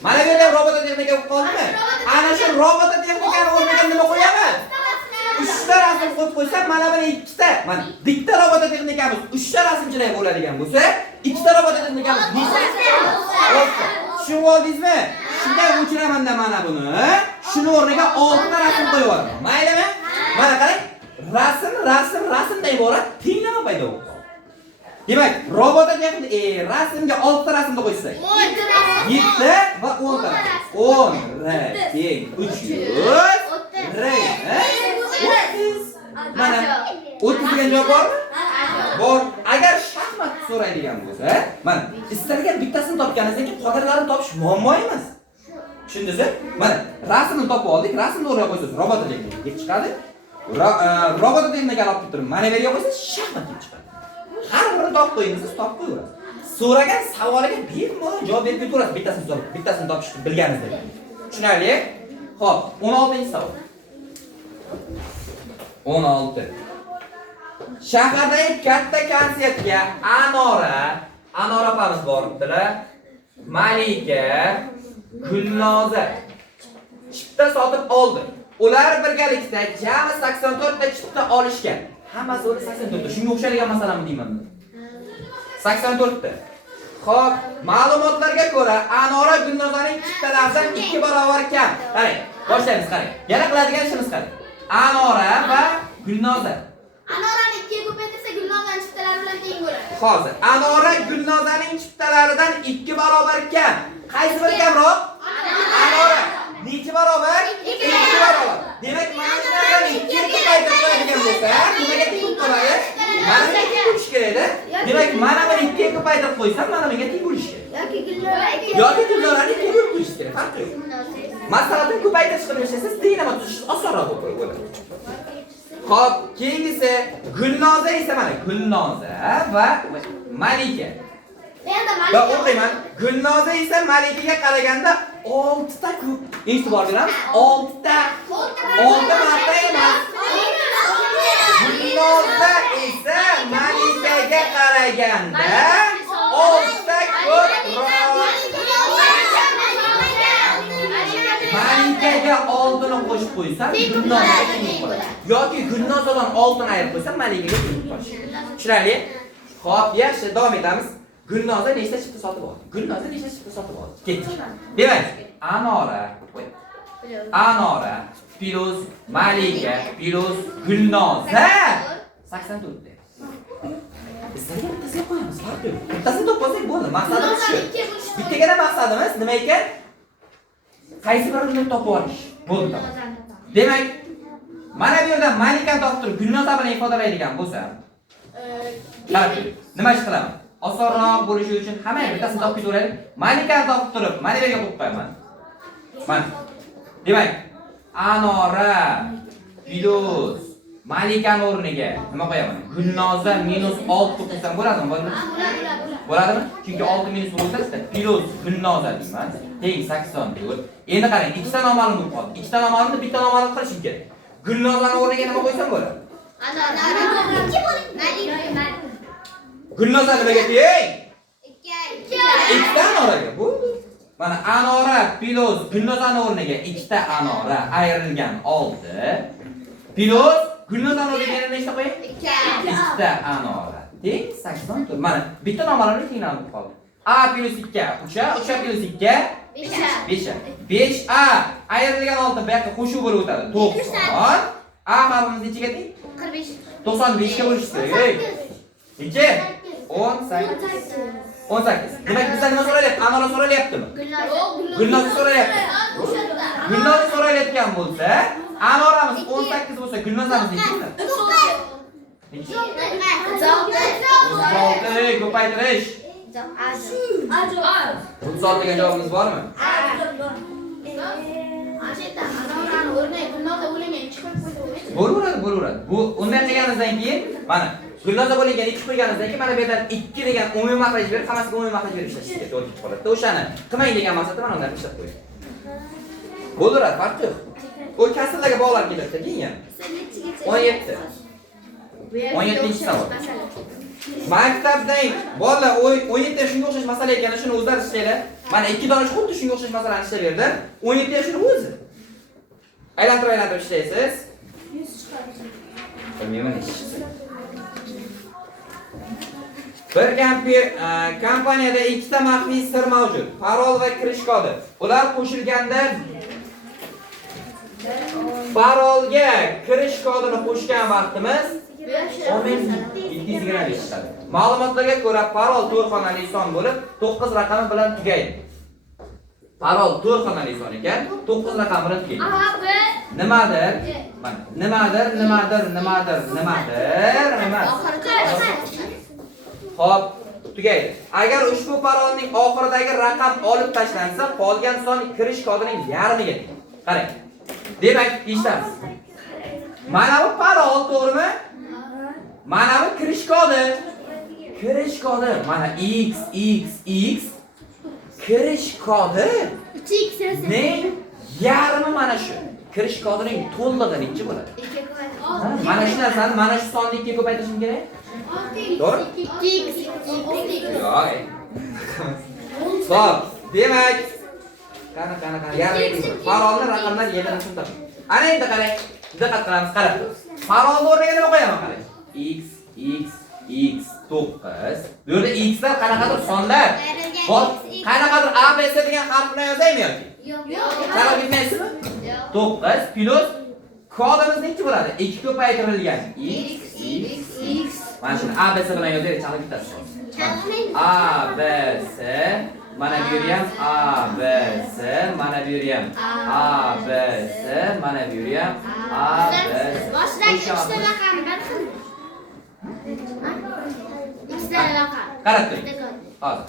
Mana bu yerda robototexnika bo'lib qoldimi? Ana shu robototexnikani o'rniga nima qo'yaman? 3 ta rasm qo'yib qo'ysam, mana buni 2 ta. Mana bitta robototexnikamiz 3 ta rasmchilar bo'ladigan bo'lsa, 2 ta robototexnikamiz tushunib oldingizmi? Shunday o'chiraman-da mana buni. Shuni o'rniga 6 ta rasm qo'yib yuboraman. Maylimi? Mana qarang. Rasmdan iborat tenglama paydo bo'ldi. Demak, robototexnika rasmga 6 ta rasmni qo'ysak, 7 va 10 ta. 10 teng 300 mana 30 degan javob bormi? Bor. Agar shaxmat so'raydigan bo'lsa, mana istalgan bittasini topganingizdan keyin qolganlarini topish muammo emas. Tushundingizmi? Mana rasmni topib oldik, rasmni o'rniga qo'ysangiz robototexnika deb chiqadi. Robototexnikani olib turib, mana bu yerga qo'ysangiz shaxmat deb chiqadi. Har birini topib qo'yingsiz, topib qo'yaverasiz. So'ragan savoliga bemalol javob berib ketaverasiz, bittasini topishni bilganingizda. Tushunarli? Xo'p, 16-savol. 16. Shahardagi katta konsertga Anora opamiz boribdilar. Malika, Gulnoza chipta sotib oldi. Ular birgalikda jami 84 ta chipta olishgan. Hammasi o'zi 84 ta. Shunga o'xshagan masalami deyman. 84 ta. Xo'p, ma'lumotlarga ko'ra Anora Gulnozaning chiptalaridan 2 barobar kam. Qarang, boshlaymiz, qarang. Yana qiladigan ishimiz qarang. Anora va Gulnoza. Anorani 2 ga ko'paytirsa Gulnozaning chiptalari bilan teng bo'ladi. Hozir Anora Gulnozaning chiptalaridan 2 barobar kam. Qaysi biri kamroq? Anora. Necha barobar? 2 barobar. Demak, mana shu narsani 2 ga ko'paytirib qo'yadigan bo'lsa, nimaga teng bo'ladi? Mana bunga teng bo'lish kerak-da. Demak, mana buni 2 ga ko'paytirib qo'ysam, mana bunga teng bo'lish kerak. Yoki Gulnozani 2 ga bo'lib qo'yish kerak. Farq yo'q. Masalan, ko'paytirish qilib ishlasangiz, tenglama tuzish osonroq bo'ladi. Xo'p, keyingisi Gulnoza esa mana Gulnoza va Malika. Va o'qiyman. Gulnoza esa Malikaga qaraganda 6 ta ko'p. E'tibor beramiz. 6 ta. 6 marta emas. Gulnoza esa Malikaga qaraganda 6 ta ko'proq. Malikaga oldini qo'shib qo'ysam, Gulnozaga teng bo'ladi. Yoki Gulnozadan oldini ayirib qo'ysam, Malikaga teng bo'ladi. Tushunarli? Xo'p, yaxshi, davom etamiz. Gulnoza nechta chipta sotib oldi? Gulnoza nechta chipta sotib oldi? Ketdik. Demak, Anora plus Malika plus Gulnoza 84 ta. Bizlarga bittasiga qo'yamiz, farq yo'q. Bittasini topolsak bo'ldi. Maqsadimiz shu. Bittagina maqsadimiz nima ekan? Qaysi birini topib olish. Bo'ldi. Demak, mana bu yerda Malikani topib turib Gulnoza bilan ifodalaydigan bo'lsam, nima ish qilaman? Osonroq bo'lishi uchun hamma bittasini topib ketaveraylik. Malikani topib turib, mana bu yerga qo'yib qo'yaman. Mana. Demak, Anora plus Malikani o'rniga nima qo'yaman? Gulnoza minus 6 qo'ysam bo'ladimi? Bo'ladimi? Chunki 6 minus bo'lsa, plus Gulnoza deyman. Teng 84. Endi qarang, ikkita noma'lum bo'lib qoldi. Ikkita noma'lumni bitta noma'lum qilishim kerak. Gulnozani o'rniga nima qo'ysam bo'ladi? Gulnoza nimaga teng? 2 ta Anoraga. Bu Mana Anora plus Gulnozani o'rniga ikkita Anora ayrilgan oldi. Plus Gulnozani o'rniga nechta qo'ying? Ikkita Anora. Teng 84. Mana bitta nomalarni tenglanib qoldi. A plus 2 3 A, 3A plus 2 5A. 5A ayrilgan oldi bu yoqqa qo'shuv bo'lib o'tadi. 90. A harfimiz nechaga teng? 45. 95 ga bo'lish kerak. Necha? 18. 18. Demak bizdan nima so'ralyapti? Anora so'ralyaptimi? Gulnoz so'ralyapti. Gulnoz so'ralayotgan bo'lsa, Anoramiz 18 bo'lsa, Gulnozamiz necha? 36 ko'paytirish. 36 degan javobimiz bormi? Bo'laveradi. Bu undan deganimizdan keyin mana Gulnoza bo'lingan 2 qo'yganimizdan keyin mana bu yerdan 2 degan umumiy mahraj berib, hammasiga umumiy mahraj berib ishlashga to'g'ri kelib qoladi. O'shani qilmang degan maqsadda mana undan ishlab qo'ying. Bo'laveradi, farqi yo'q. U kasrlarga bog'lab keladi keyin. 17. 17-savol. Maktabdan bolalar 17 da shunga o'xshash masala ekan, shuni o'zlari ishlaylar. Mana 2 dona xuddi shunga o'xshash masalani ishlab berdim. 17 da shuni o'zi. Aylantirib ishlaysiz. 100 chiqadi. Bilmayman ish. Bir kompaniyada ikkita maxfiy sir mavjud. Parol va kirish kodi. Ular qo'shilganda parolga kirish kodini qo'shgan vaqtimiz 725 chiqadi. Ma'lumotlarga ko'ra parol 4 xonali son bo'lib, 9 raqami bilan tugaydi. Parol 4 xonali son ekan, 9 raqam bilan tugaydi. Nimadir? Emas. Xo'p, tugaydi. Agar ushbu parolning oxiridagi raqam olib tashlansa, qolgan son kirish kodining yarmiga teng. Qarang. Demak, eshitamiz. Mana bu parol, to'g'rimi? Mana bu kirish kodi. Kirish kodi mana x kirish kodi 2x ning yarmi mana shu. Kirish kodining to'lig'i necha bo'ladi? Mana shu narsani mana shu sonni 2 ga ko'paytirishim kerak. To'g'ri? 2x. Yo'q. Xo'p, demak qani yarmi parolni raqamlar yerdan tushundim. Ana endi qarang. Diqqat qilamiz, qarang. Parolni o'rniga nima qo'yaman qarang. x 9. Bu yerda x lar qanaqadir sonlar. Hop, qanaqadir a b c degan harf bilan yozaymi yoki? Yo'q. Qarab bilmaysizmi? 9 plus kodimiz necha bo'ladi? 2 ko'paytirilgan x. Mana shuni a b c bilan yozaylik, chalib bitadi. A b c mana bu yer ham a b c, mana bu yer ham a b c, mana bu yer ham a b c. Boshidagi ikkita raqam bir xil. Ikkita raqam. Qarab turing. Hozir.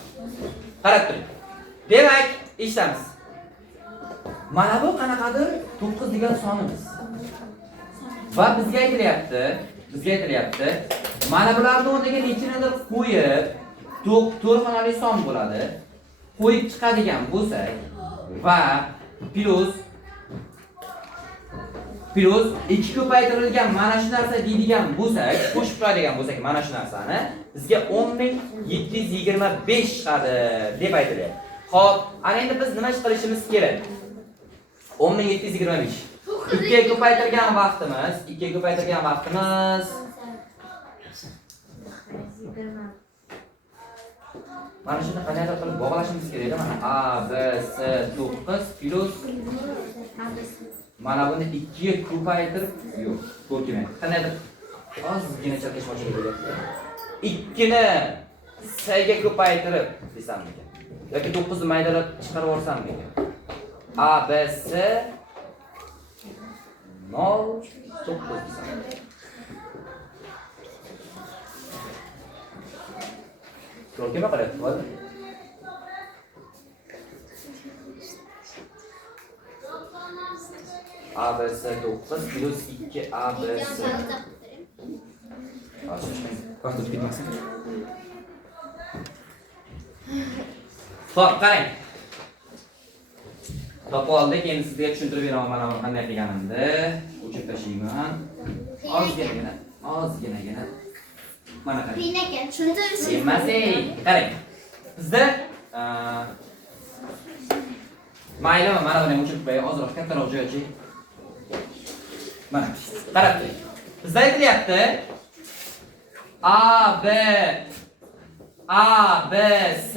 Qarab turing. Demak, eshitamiz. Mana bu qanaqadir 9 degan sonimiz. Va bizga aytilyapti, mana bularning o'rniga nechanidir qo'yib, 4 xonali son bo'ladi. Qo'yib chiqadigan bo'lsak va plus 2 ko'paytirilgan mana shu narsa deydigan bo'lsak, qo'shib qo'yadigan bo'lsak mana shu narsani, bizga 10725 chiqadi deb aytilyapti. Xo'p, ana endi biz nima qilishimiz kerak? 10725. 2 ga ko'paytirgan vaqtimiz mana shuni qanday qilib bog'lashimiz kerak edi. Mana a b c 9 plus mana buni 2 ga ko'paytirib, yo'q, to'g'ri kelmaydi. Qanday ozgina chalkash mashina bo'lyapti. 2 ni c ga ko'paytirib desam ekan. Yoki 9 ni maydalab chiqarib yuborsam ekan. A B C 0 9 desam. To'g'ri kelma qilyapti, bo'ldi. A B C 9 plus 2 A B C. Vaqt ketmasin. Xo'p, qarang. Topib oldik, endi sizga tushuntirib beraman mana buni qanday qilganimni. O'chirib tashlayman. Ozgina. Mana qarang. Qiyin ekan, tushuntirish. Emas, qarang. Bizda Maylimi, mana buni o'chirib qo'ying. Ozroq kattaroq joy oching. Mana, qarab turing. Bizda aytilyapti A, B, C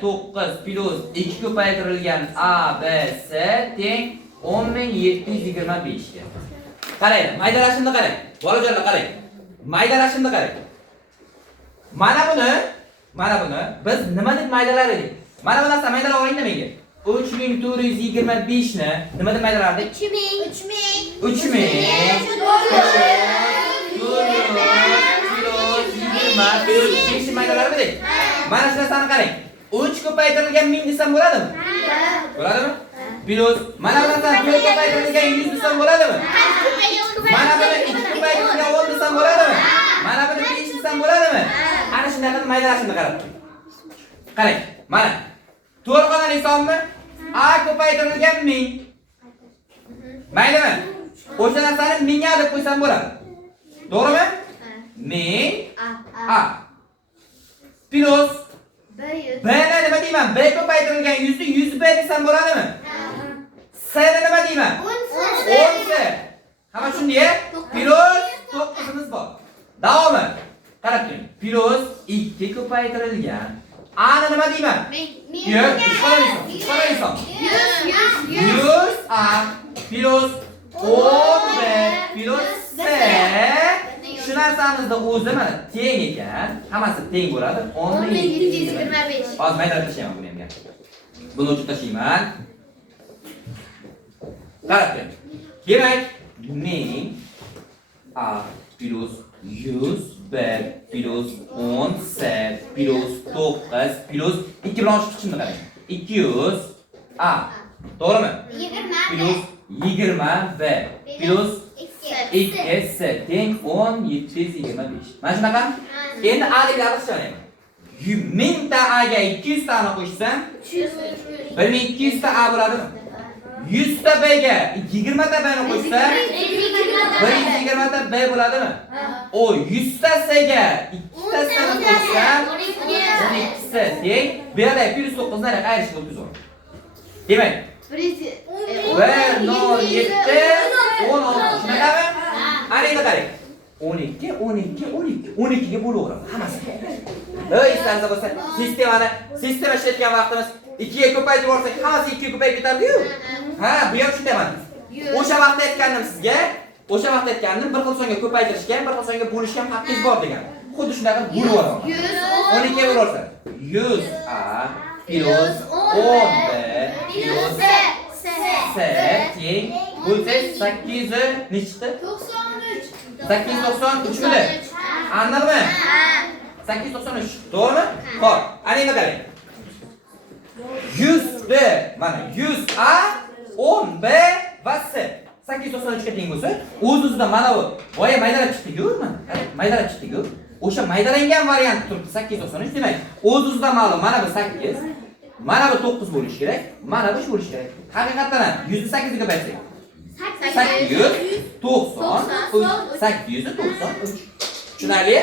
9 plus 2 ko'paytirilgan A, B, C teng 10.725 ga. Qarang, maydalashimni qarang. Bolajonlar qarang. Maydalashimni qarang. Mana buni biz nima deb maydalar edik? Mana bu narsa maydalab olingda menga. 3425 ni nima deb maydalardik? 3000. 5 maydalar edik. Mana shu narsani qarang. 3 ko'paytirilgan 1000 desam bo'ladimi? Bo'ladimi? Plus mana bu narsani 4 ko'paytirilgan 100 desam bo'ladimi? Mana buni 2 ko'paytirilgan 10 desam bo'ladimi? Mana buni 5 desam bo'ladimi? Ana shunday qilib maydalashimni qarab turing. Qarang, mana to'rtxonali hisobni A ko'paytirilgan 1000. Maylimi? O'sha narsani 1000 ga deb qo'ysam bo'ladi. To'g'rimi? 1000 A plus B ni nima deyman? B ko'paytirilgan 100 ni 100 B desam bo'ladimi? C ni nima deyman? 10 C. Hamma shunday, plus 9imiz bor. Davomi. Qarab turing. Plus 2 ko'paytirilgan A ni nima deyman? Yo'q, ishqalaysan. 100 A plus 10 B plus C. Shu narsamizni o'zi mana teng ekan. Hammasi teng bo'ladi. 10.725. Hozir maydalab tashlayman buni ham gap. Buni o'chirib tashlayman. Qarab turing. Demak, 1000 A plus 100 B plus 10 C plus 9 plus 2 bilan oshib chiqishimni qarang. 200 A. To'g'rimi? 20 plus 20 B plus 2 C teng 10.725. Mana shunaqa? Endi A deb yozishmayman. 1000 ta A ga 200 tani qo'shsam 1200 ta A bo'ladimi? 100 ta B ga 20 ta B ni qo'shsam 120 ta B bo'ladimi? O 100 ta C ga 2 ta C ni qo'shsam 12 C teng bu yerda plus 9 ni ayirishni o'tkazamiz. Demak, 1 0 7 16 shunaqami? Ana endi qarang. 12 12 ga bo'laveramiz hammasi. Istarsa bo'lsa sistema ishlatgan vaqtimiz 2 ga ko'paytirib olsak hammasi 2 ga ko'payib ketadi-ku. Ha, bu ham shunday emas. O'sha vaqtda aytgandim sizga, o'sha vaqtda aytgandim, bir xil songa ko'paytirishga, bir xil songa bo'lishga ham haqqingiz bor degan. Xuddi shunday qilib bo'lib olaman. 12 ga bo'larsa 100 A plus 10 B plus C teng bo'lsa 800 ne chiqdi? 893 midi? Aniqmi? 893. To'g'rimi? Xo'p, ana endi qarang. 100 B, mana 100 A, 10 B va C 893 ga teng bo'lsa, o'z-o'zidan mana bu boya maydalab chiqdi-ku, mana. Qarang, maydalab chiqdi-ku. O'sha maydalangan variant turibdi 893, demak, o'z-o'zidan ma'lum mana bu 8, mana bu 9 bo'lishi kerak, mana bu 5 bo'lishi kerak. Haqiqatan ham 100 ni 8 ga ko'paytirsak 893. Tushunarli?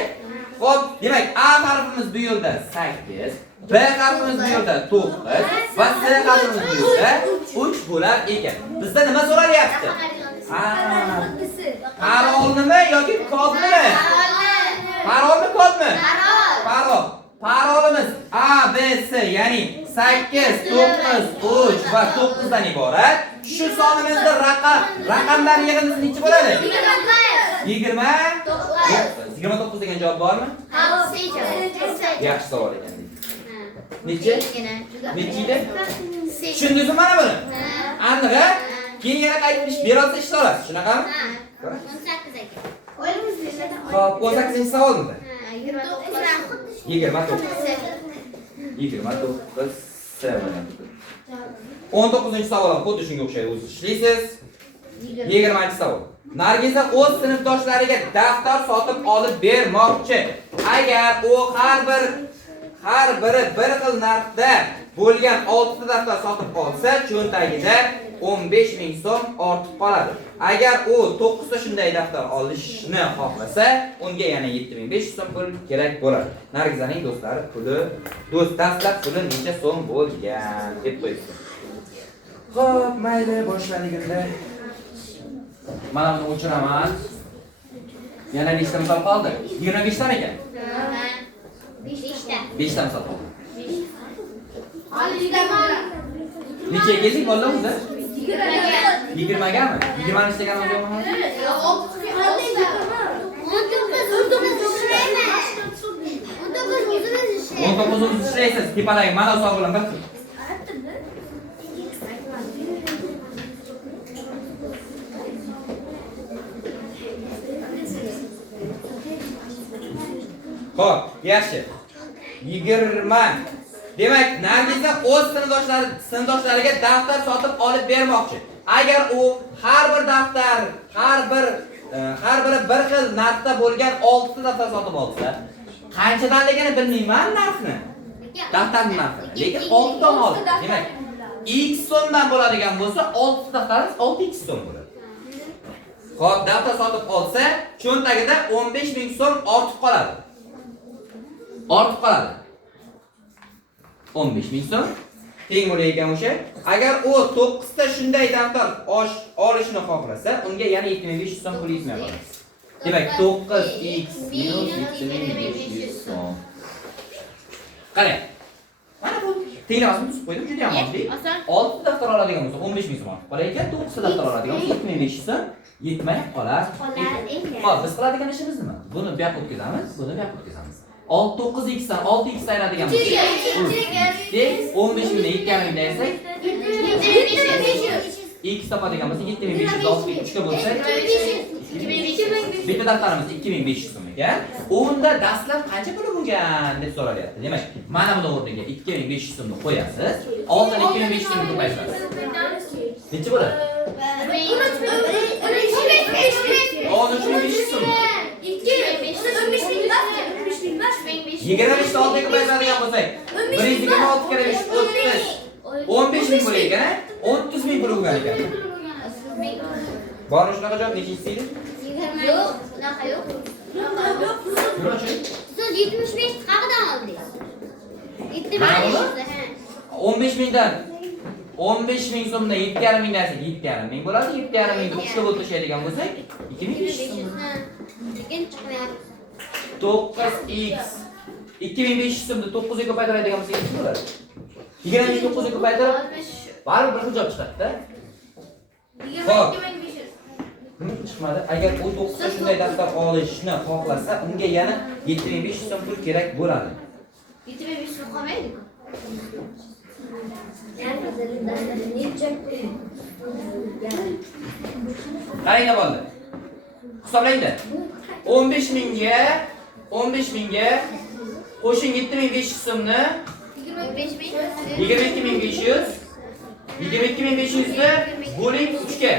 Xo'p, demak, A harfimiz bu yerda 8, B harfimiz bu yerda 9 va C harfimiz bu yerda 3 bo'lar ekan. Bizda nima so'ralyapti? Parolnimi yoki kodnimi? Parolmi, kodmi? Parolimiz A, B, C, ya'ni 8, 9, 3 va 9 dan iborat. Shu sonimizda raqamlar yig'indisi necha bo'ladi? 29 degan javob bormi? Yaxshi savol ekan. Necha? Necha edi? Tushundingizmi mana buni? Aniq-a? Keyin yana qaytib bera olsa ish olasiz, shunaqami? 18 ekan. Xo'p, 18-savolmi? 29. 19-savol ham xuddi shunga o'xshaydi, o'zingiz ishlaysiz. 20-savol. Nargiza o'z sinfdoshlariga daftar sotib olib bermoqchi. Agar u har har biri bir xil narxda bo'lgan 6 ta daftar sotib olsa, cho'ntagida 15.000 so'm ortib qoladi. Agar u 9 ta shunday daftar olishni xohlasa, unga yana 7.500 so'm pul kerak bo'ladi. Nargizaning do'stlari puli, dastlab puli necha so'm bo'lgan deb qo'yibdi. Xo'p, mayli, boshladiganda. Mana buni o'chiraman. Yana 5 ta misol qoldi. 25 ta ekan? 5 ta misol qoldi. Necha keldik bolalar o'zi? 20 gami? 20 ni istagan o'zi yo'qmi? 19 o'zingiz ishlaysiz. Tepadagi mana hisob bilan bir. Xo'p, yaxshi. 20. Demak, Nargiza o'z sinfdoshlariga daftar sotib olib bermoqchi. Agar u har bir daftar, har biri bir xil narxda bo'lgan 6 ta daftar sotib olsa, qanchadanligini bilmayman narxni. Daftarning narxi. Lekin 6 ta oldi. Demak, x so'mdan bo'ladigan bo'lsa, 6 daftar 6x so'm bo'ladi. Xo'p, daftar sotib olsa, cho'ntagida 15.000 so'm ortib qoladi. 15.000 so'm teng bo'lar ekan o'sha. Agar u 9 ta shunday daftar olishni xohlasa, unga yana 7.500 so'm pul yetmay qoladi. Demak, 9x minus 7.500 so'm. Qarang. Mana bu tenglasini tuzib qo'ydim, juda ham oddiy. 6 daftar oladigan bo'lsa 15.000 so'm. Qolar ekan, 9 ta daftar oladigan bo'lsa 7.500 so'm yetmay qolar. Xo'p, biz qiladigan ishimiz nima? Buni bu yoqqa o'tkazamiz, buni bu yoqqa o'tkazamiz. 9x dan 6x ayiradigan bo'lsa, 15.000 ni 7.5 desak, x topadigan bo'lsa 7.500 6 3 ga bo'lsa, bitta daftarimiz 2.500 so'm ekan. Unda dastlab qancha pul bo'lgan deb so'ralyapti. Demak, mana buni o'rniga 2.500 so'mni qo'yasiz. Oldin 2.500 so'mni to'playsiz. Necha bo'ladi? 13.500 so'm. 25 ta oltiga qo'yadigan bo'lsak, 126 kira 5 30. 15.000 bo'lar ekan, 30.000 pul bo'lgan ekan. Bor shunaqa javob necha istaydi? Yo'q, bunaqa yo'q. Siz 75 qayerdan oldingiz? 15.000 dan 15.000 so'mdan 7.5 ming narsa 7.5 ming bo'ladi. 7.5 mingni 3 ga bo'lib tashlaydigan bo'lsak, 2.500 so'm. Lekin chiqmayapti. 9x 2.500 so'mni 9 ga ko'paytiradigan bo'lsak, necha bo'ladi? 29 ga ko'paytirib, baribir bir xil javob chiqadi-da. 22.500. Chiqmadi. Agar u 9 ta shunday daftar olishni xohlasa, unga yana 7.500 so'm pul kerak bo'ladi. 7.500 so'm qolmaydi-ku. Qaranglar bo'ldi. Hisoblaydi. 15.000 ga qo'shing 7.500 so'mni 22.500 22.500 ni bo'ling 3 ga.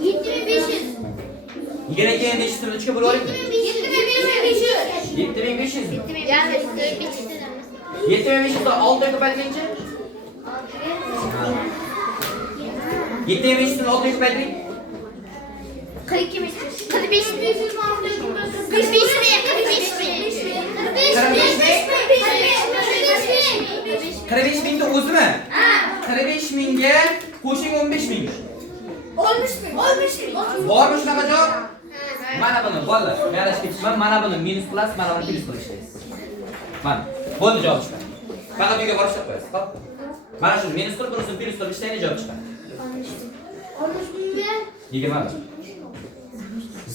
7.500. 22.500 ni 3 ga bo'lib oling. 7.500. 7.500 dan 6 ga ko'paytirgancha? 7.500 dan 6 ga ko'paytiring. 45 mingni o'zimi? 45 mingga qo'shing 15 ming. 60.000. Bormi shunaqa javob? Mana buni bolalar, ma'nash ketishman, mana buni minus plus, mana buni plus qilib ishlaysiz. Mana, bo'ldi javob chiqadi. Faqat uyga borib ishlab qo'yasiz, xo'p? Mana shuni minus qilib, bunisini plus qilib ishlaydi, javob chiqadi. 20.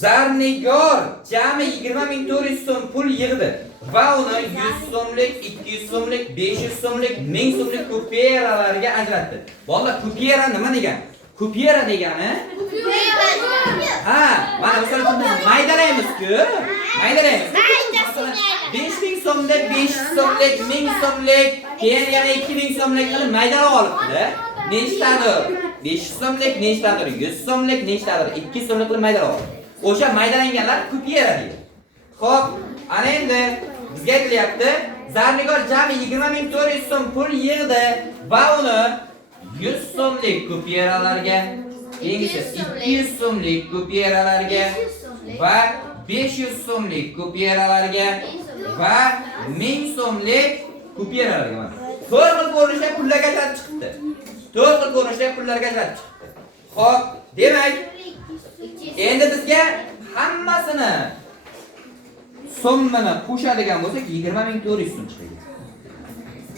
Zarnigor jami 20.400 so'm pul yig'di va uni 100 so'mlik, 200 so'mlik, 500 so'mlik, 1000 so'mlik kupyeralarga ajratdi. Bolalar, kupyera nima degan? Kupyera degani? Ha, mana misol uchun biz maydalaymiz-ku. Maydalaymiz. 5000 so'mlik, 500 so'mlik, 1000 so'mlik, keyin yana 2000 so'mlik qilib maydalab olibdi. Nechtadir 500 so'mlik, nechtadir 100 so'mlik, nechtadir 200 so'mlik qilib maydalab olibdi. O'sha maydalanganlar kupyera deydi. Xo'p, ana endi Bizga aytilyapti, Zarnigor jami 20.400 so'm pul yig'di va uni 100 so'mlik kupyuralarga, keyingi 200 so'mlik kupyuralarga va 500 so'mlik kupyuralarga va 1000 so'mlik kupyuralarga. 4 xil ko'rinishda pullarga ajratib chiqibdi. 4 xil ko'rinishda pullarga ajratib chiqibdi. Xo'p, demak, endi bizga hammasini so'mmini qo'shadigan bo'lsak 20.400 so'm chiqadi.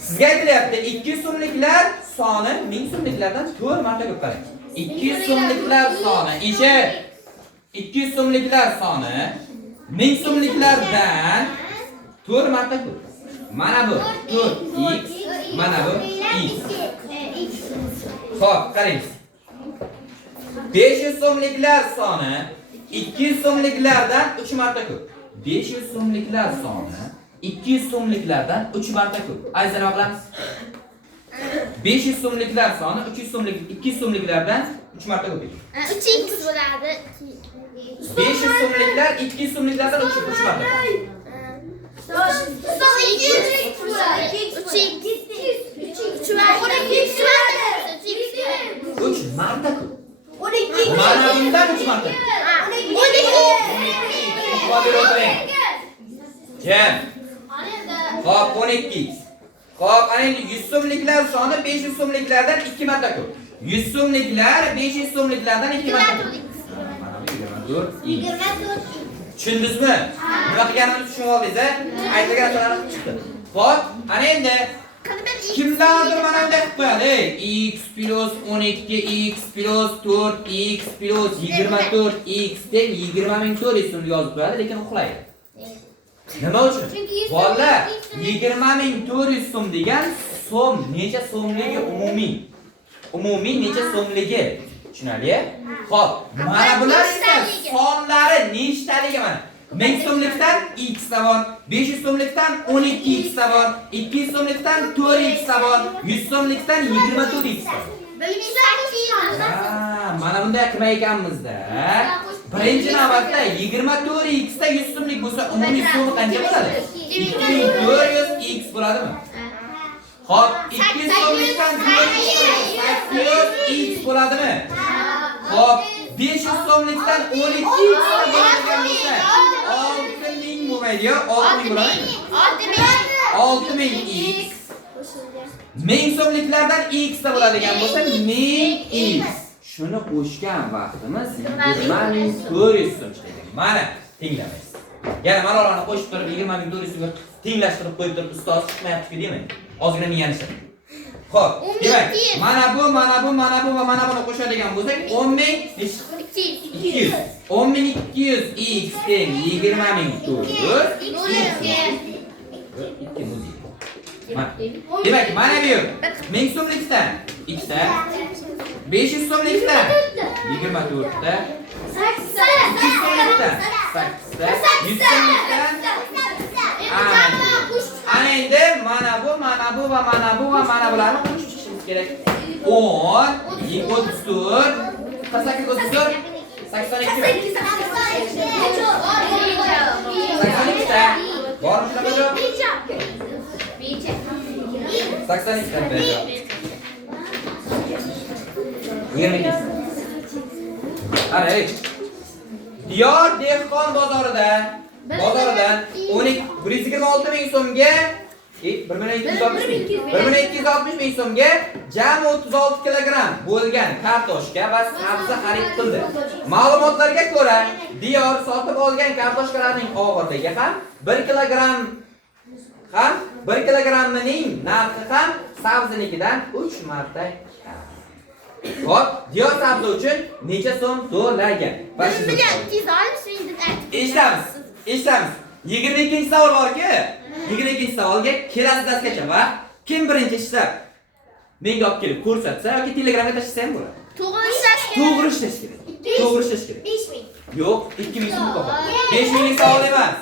Sizga aytilyapti, 200 so'mliklar soni 1000 so'mliklardan 4 marta ko'p qarang. 200 so'mliklar soni eshit. 200 so'mliklar soni 1000 so'mliklardan 4 marta ko'p. Mana bu 4x, mana bu x. Xo'p, qarang. 500 so'mliklar soni 200 so'mliklardan 3 marta ko'p. 500 so'mliklar soni 200 so'mliklardan 3 marta ko'p. Ayzani qilamiz. 500 so'mliklar soni 200 so'mliklardan 3 marta ko'p. 3x bo'ladi. 500 so'mliklar 200 so'mliklardan 3 marta. 3 marta ko'p. Mana bundan 3 marta. Jam. Xo'p, 12x. Xo'p, ana endi 100 so'mliklar soni 500 so'mliklardan 2 marta ko'p. 100 so'mliklar 500 so'mliklardan 2 marta ko'p. Mana bu 24x. Tushundingizmi? Nima qilganimizni tushunib oldingiz-a? Aytilgan narsalarni chiqdi. Xo'p, ana endi kimlardir mana bunday qilib qo'yadi. X plus 12x plus 4x plus 24x deb 20.400 so'm yozib qo'yadi, lekin uxlaydi. Nima uchun? Bolalar, 20.400 so'm degan so'm necha so'mligi umumiy? Umumiy necha so'mligi? Tushunarli? Xo'p, mana bular esa sonlari nechtaligi mana? 1000 so'mlikdan x bor, 500 so'mlikdan 12x bor, 200 so'mlikdan 4x bor, 100 so'mlikdan 24x bor. Mana bunday qilmay ekanmizda. Birinchi navbatda 24x da 100 so'mlik bo'lsa, umumiy so'mi qancha bo'ladi? 2400x bo'ladimi? Xo'p, 200 so'mlikdan 800x bo'ladimi? Xo'p, 500 so'mlikdan 12x bo'ladigan bo'lsa, 6000 bo'lmaydi-yu, 6000 bo'ladimi? 6000x. 1000 so'mliklardan x da bo'ladigan bo'lsa, 1000x. Shuni qo'shgan vaqtimiz 20.400 so'm chiqadi. Mana tinglamaysiz. Yana mana ularni qo'shib turib 20.400 so'mga tenglashtirib qo'yib turib ustoz chiqmayapti-ku deyman. Ozgina miyanishadi. Xo'p, demak, mana bu va mana buni qo'shadigan bo'lsak, 10.200. 10.200x teng 20.400. Demak, mana bu 1000 so'mlikdan ikkita, 500 so'mlikdan 24 ta, 8 so'mlikdan 8 ta, 100 so'mlikdan ana endi mana bu va mana bularni qo'shib chiqishimiz kerak. 10, 34, 8 34, 82. 82 ta. Bormi shunaqa javob? 82 ta beradi. 22. Ana, Diyor dehqon bozoridan 126 ming so'mga 1260 ming so'mga jami 36 kilogramm bo'lgan kartoshka va sabzi xarid qildi. Ma'lumotlarga ko'ra, Diyor sotib olgan kartoshkalarning og'irligi ham 1 kilogrammining narxi ham sabzinikidan 3 marta kam. Xo'p, Diyor sabzi uchun necha so'm to'lagan? Eshitamiz. 22-savol bor-ku. 22-savolga kelasi darsgacha va kim birinchi ishlab menga olib kelib ko'rsatsa yoki Telegramga tashlasa ham bo'ladi. To'g'ri ishlash kerak. 5000. Yo'q, 2000 so'm qo'yib. 5000 savol emas.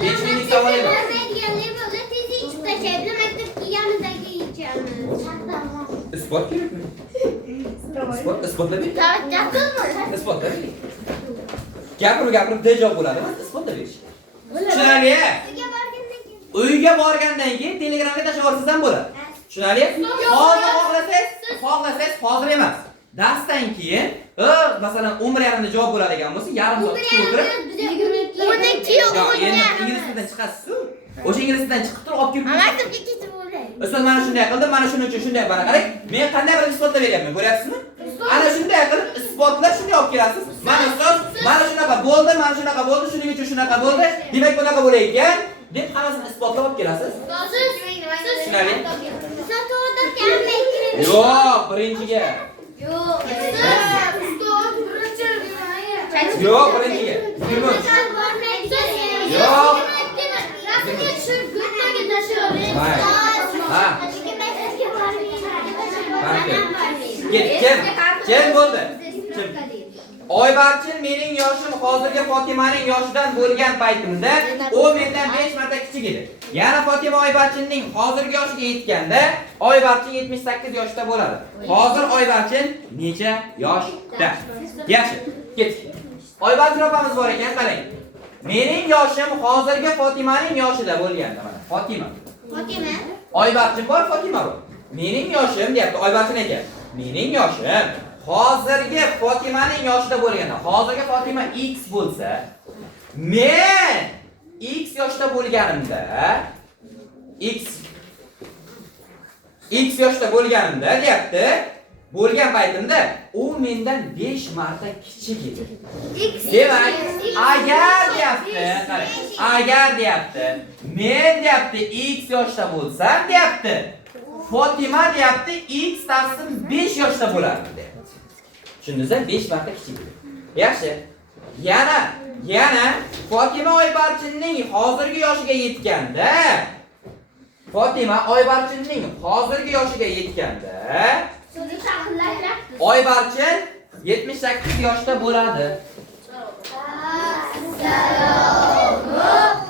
5000 savol emas. Isbot kerakmi? Isbotlab ber. Isbotlab ber. Gapirib dejoq bo'ladimi? Isbotlab berish. Tushunarli? Uyga borgandan keyin Telegramga tashlab yuborsangiz ham bo'ladi. Tushunarli? Hozir xohlasangiz hozir emas. Darsdan keyin, masalan 11:30da javob bo'ladigan bo'lsa, yarim soat kutib o'tirib, 12 yo'q. yo'q, endi ingliz tilidan chiqasiz-ku. O'sha ingliz tilidan chiqib turib olib kelib. Maktabga ketib bo'lay. Ustoz mana shunday qildi, mana shuning uchun shunday bana qarang. Men qanday bir isbotlab beryapman, ko'ryapsizmi? Ana shunday qilib isbotlar shunday olib kelasiz. Mana ustoz, mana shunaqa bo'ldi, mana shunaqa bo'ldi, shuning uchun shunaqa bo'ldi. Demak bunaqa bo'lar ekan, deb hammasini isbotlab olib kelasiz. Tushunarli? Yo'q, birinchiga. Yo'q. Yo'q, birinchiga. 23. Yo'q. Ha. Kim bo'ldi? Kim? Oybarchin mening yoshim hozirgi Fotimaning yoshidan bo'lgan paytimda u mendan 5 marta kichik edi. Yana Fotima Oybarchinning hozirgi yoshiga yetganda Oybarchin 78 yoshda bo'ladi. Hozir Oybarchin necha yoshda? Yaxshi, ketdik. Oybarchin opamiz bor ekan, qarang. Mening yoshim hozirgi Fotimaning yoshida bo'lganda mana. Fotima. Oybarchin bor, Fotima bor. Mening yoshim deyapti Oybarchin ekan. Mening yoshim hozirgi Fotimaning yoshida bo'lganda, hozirgi Fotima X bo'lsa, men X yoshda bo'lganimda, X yoshda bo'lganimda deyapti, bo'lgan paytimda u mendan 5 marta kichik edi. Demak, agar deyapti, qarang, agar deyapti, men deyapti X yoshda bo'lsam deyapti, Fotima deyapti X taqsim 5 yoshda bo'lardi deyapti. Tushundingizmi? 5 marta kichik edi. Yaxshi. Yana Fotima Oybarchinning hozirgi yoshiga yetganda, Fotima Oybarchinning hozirgi yoshiga yetganda, Oybarchin 78 yoshda bo'ladi. Assalomu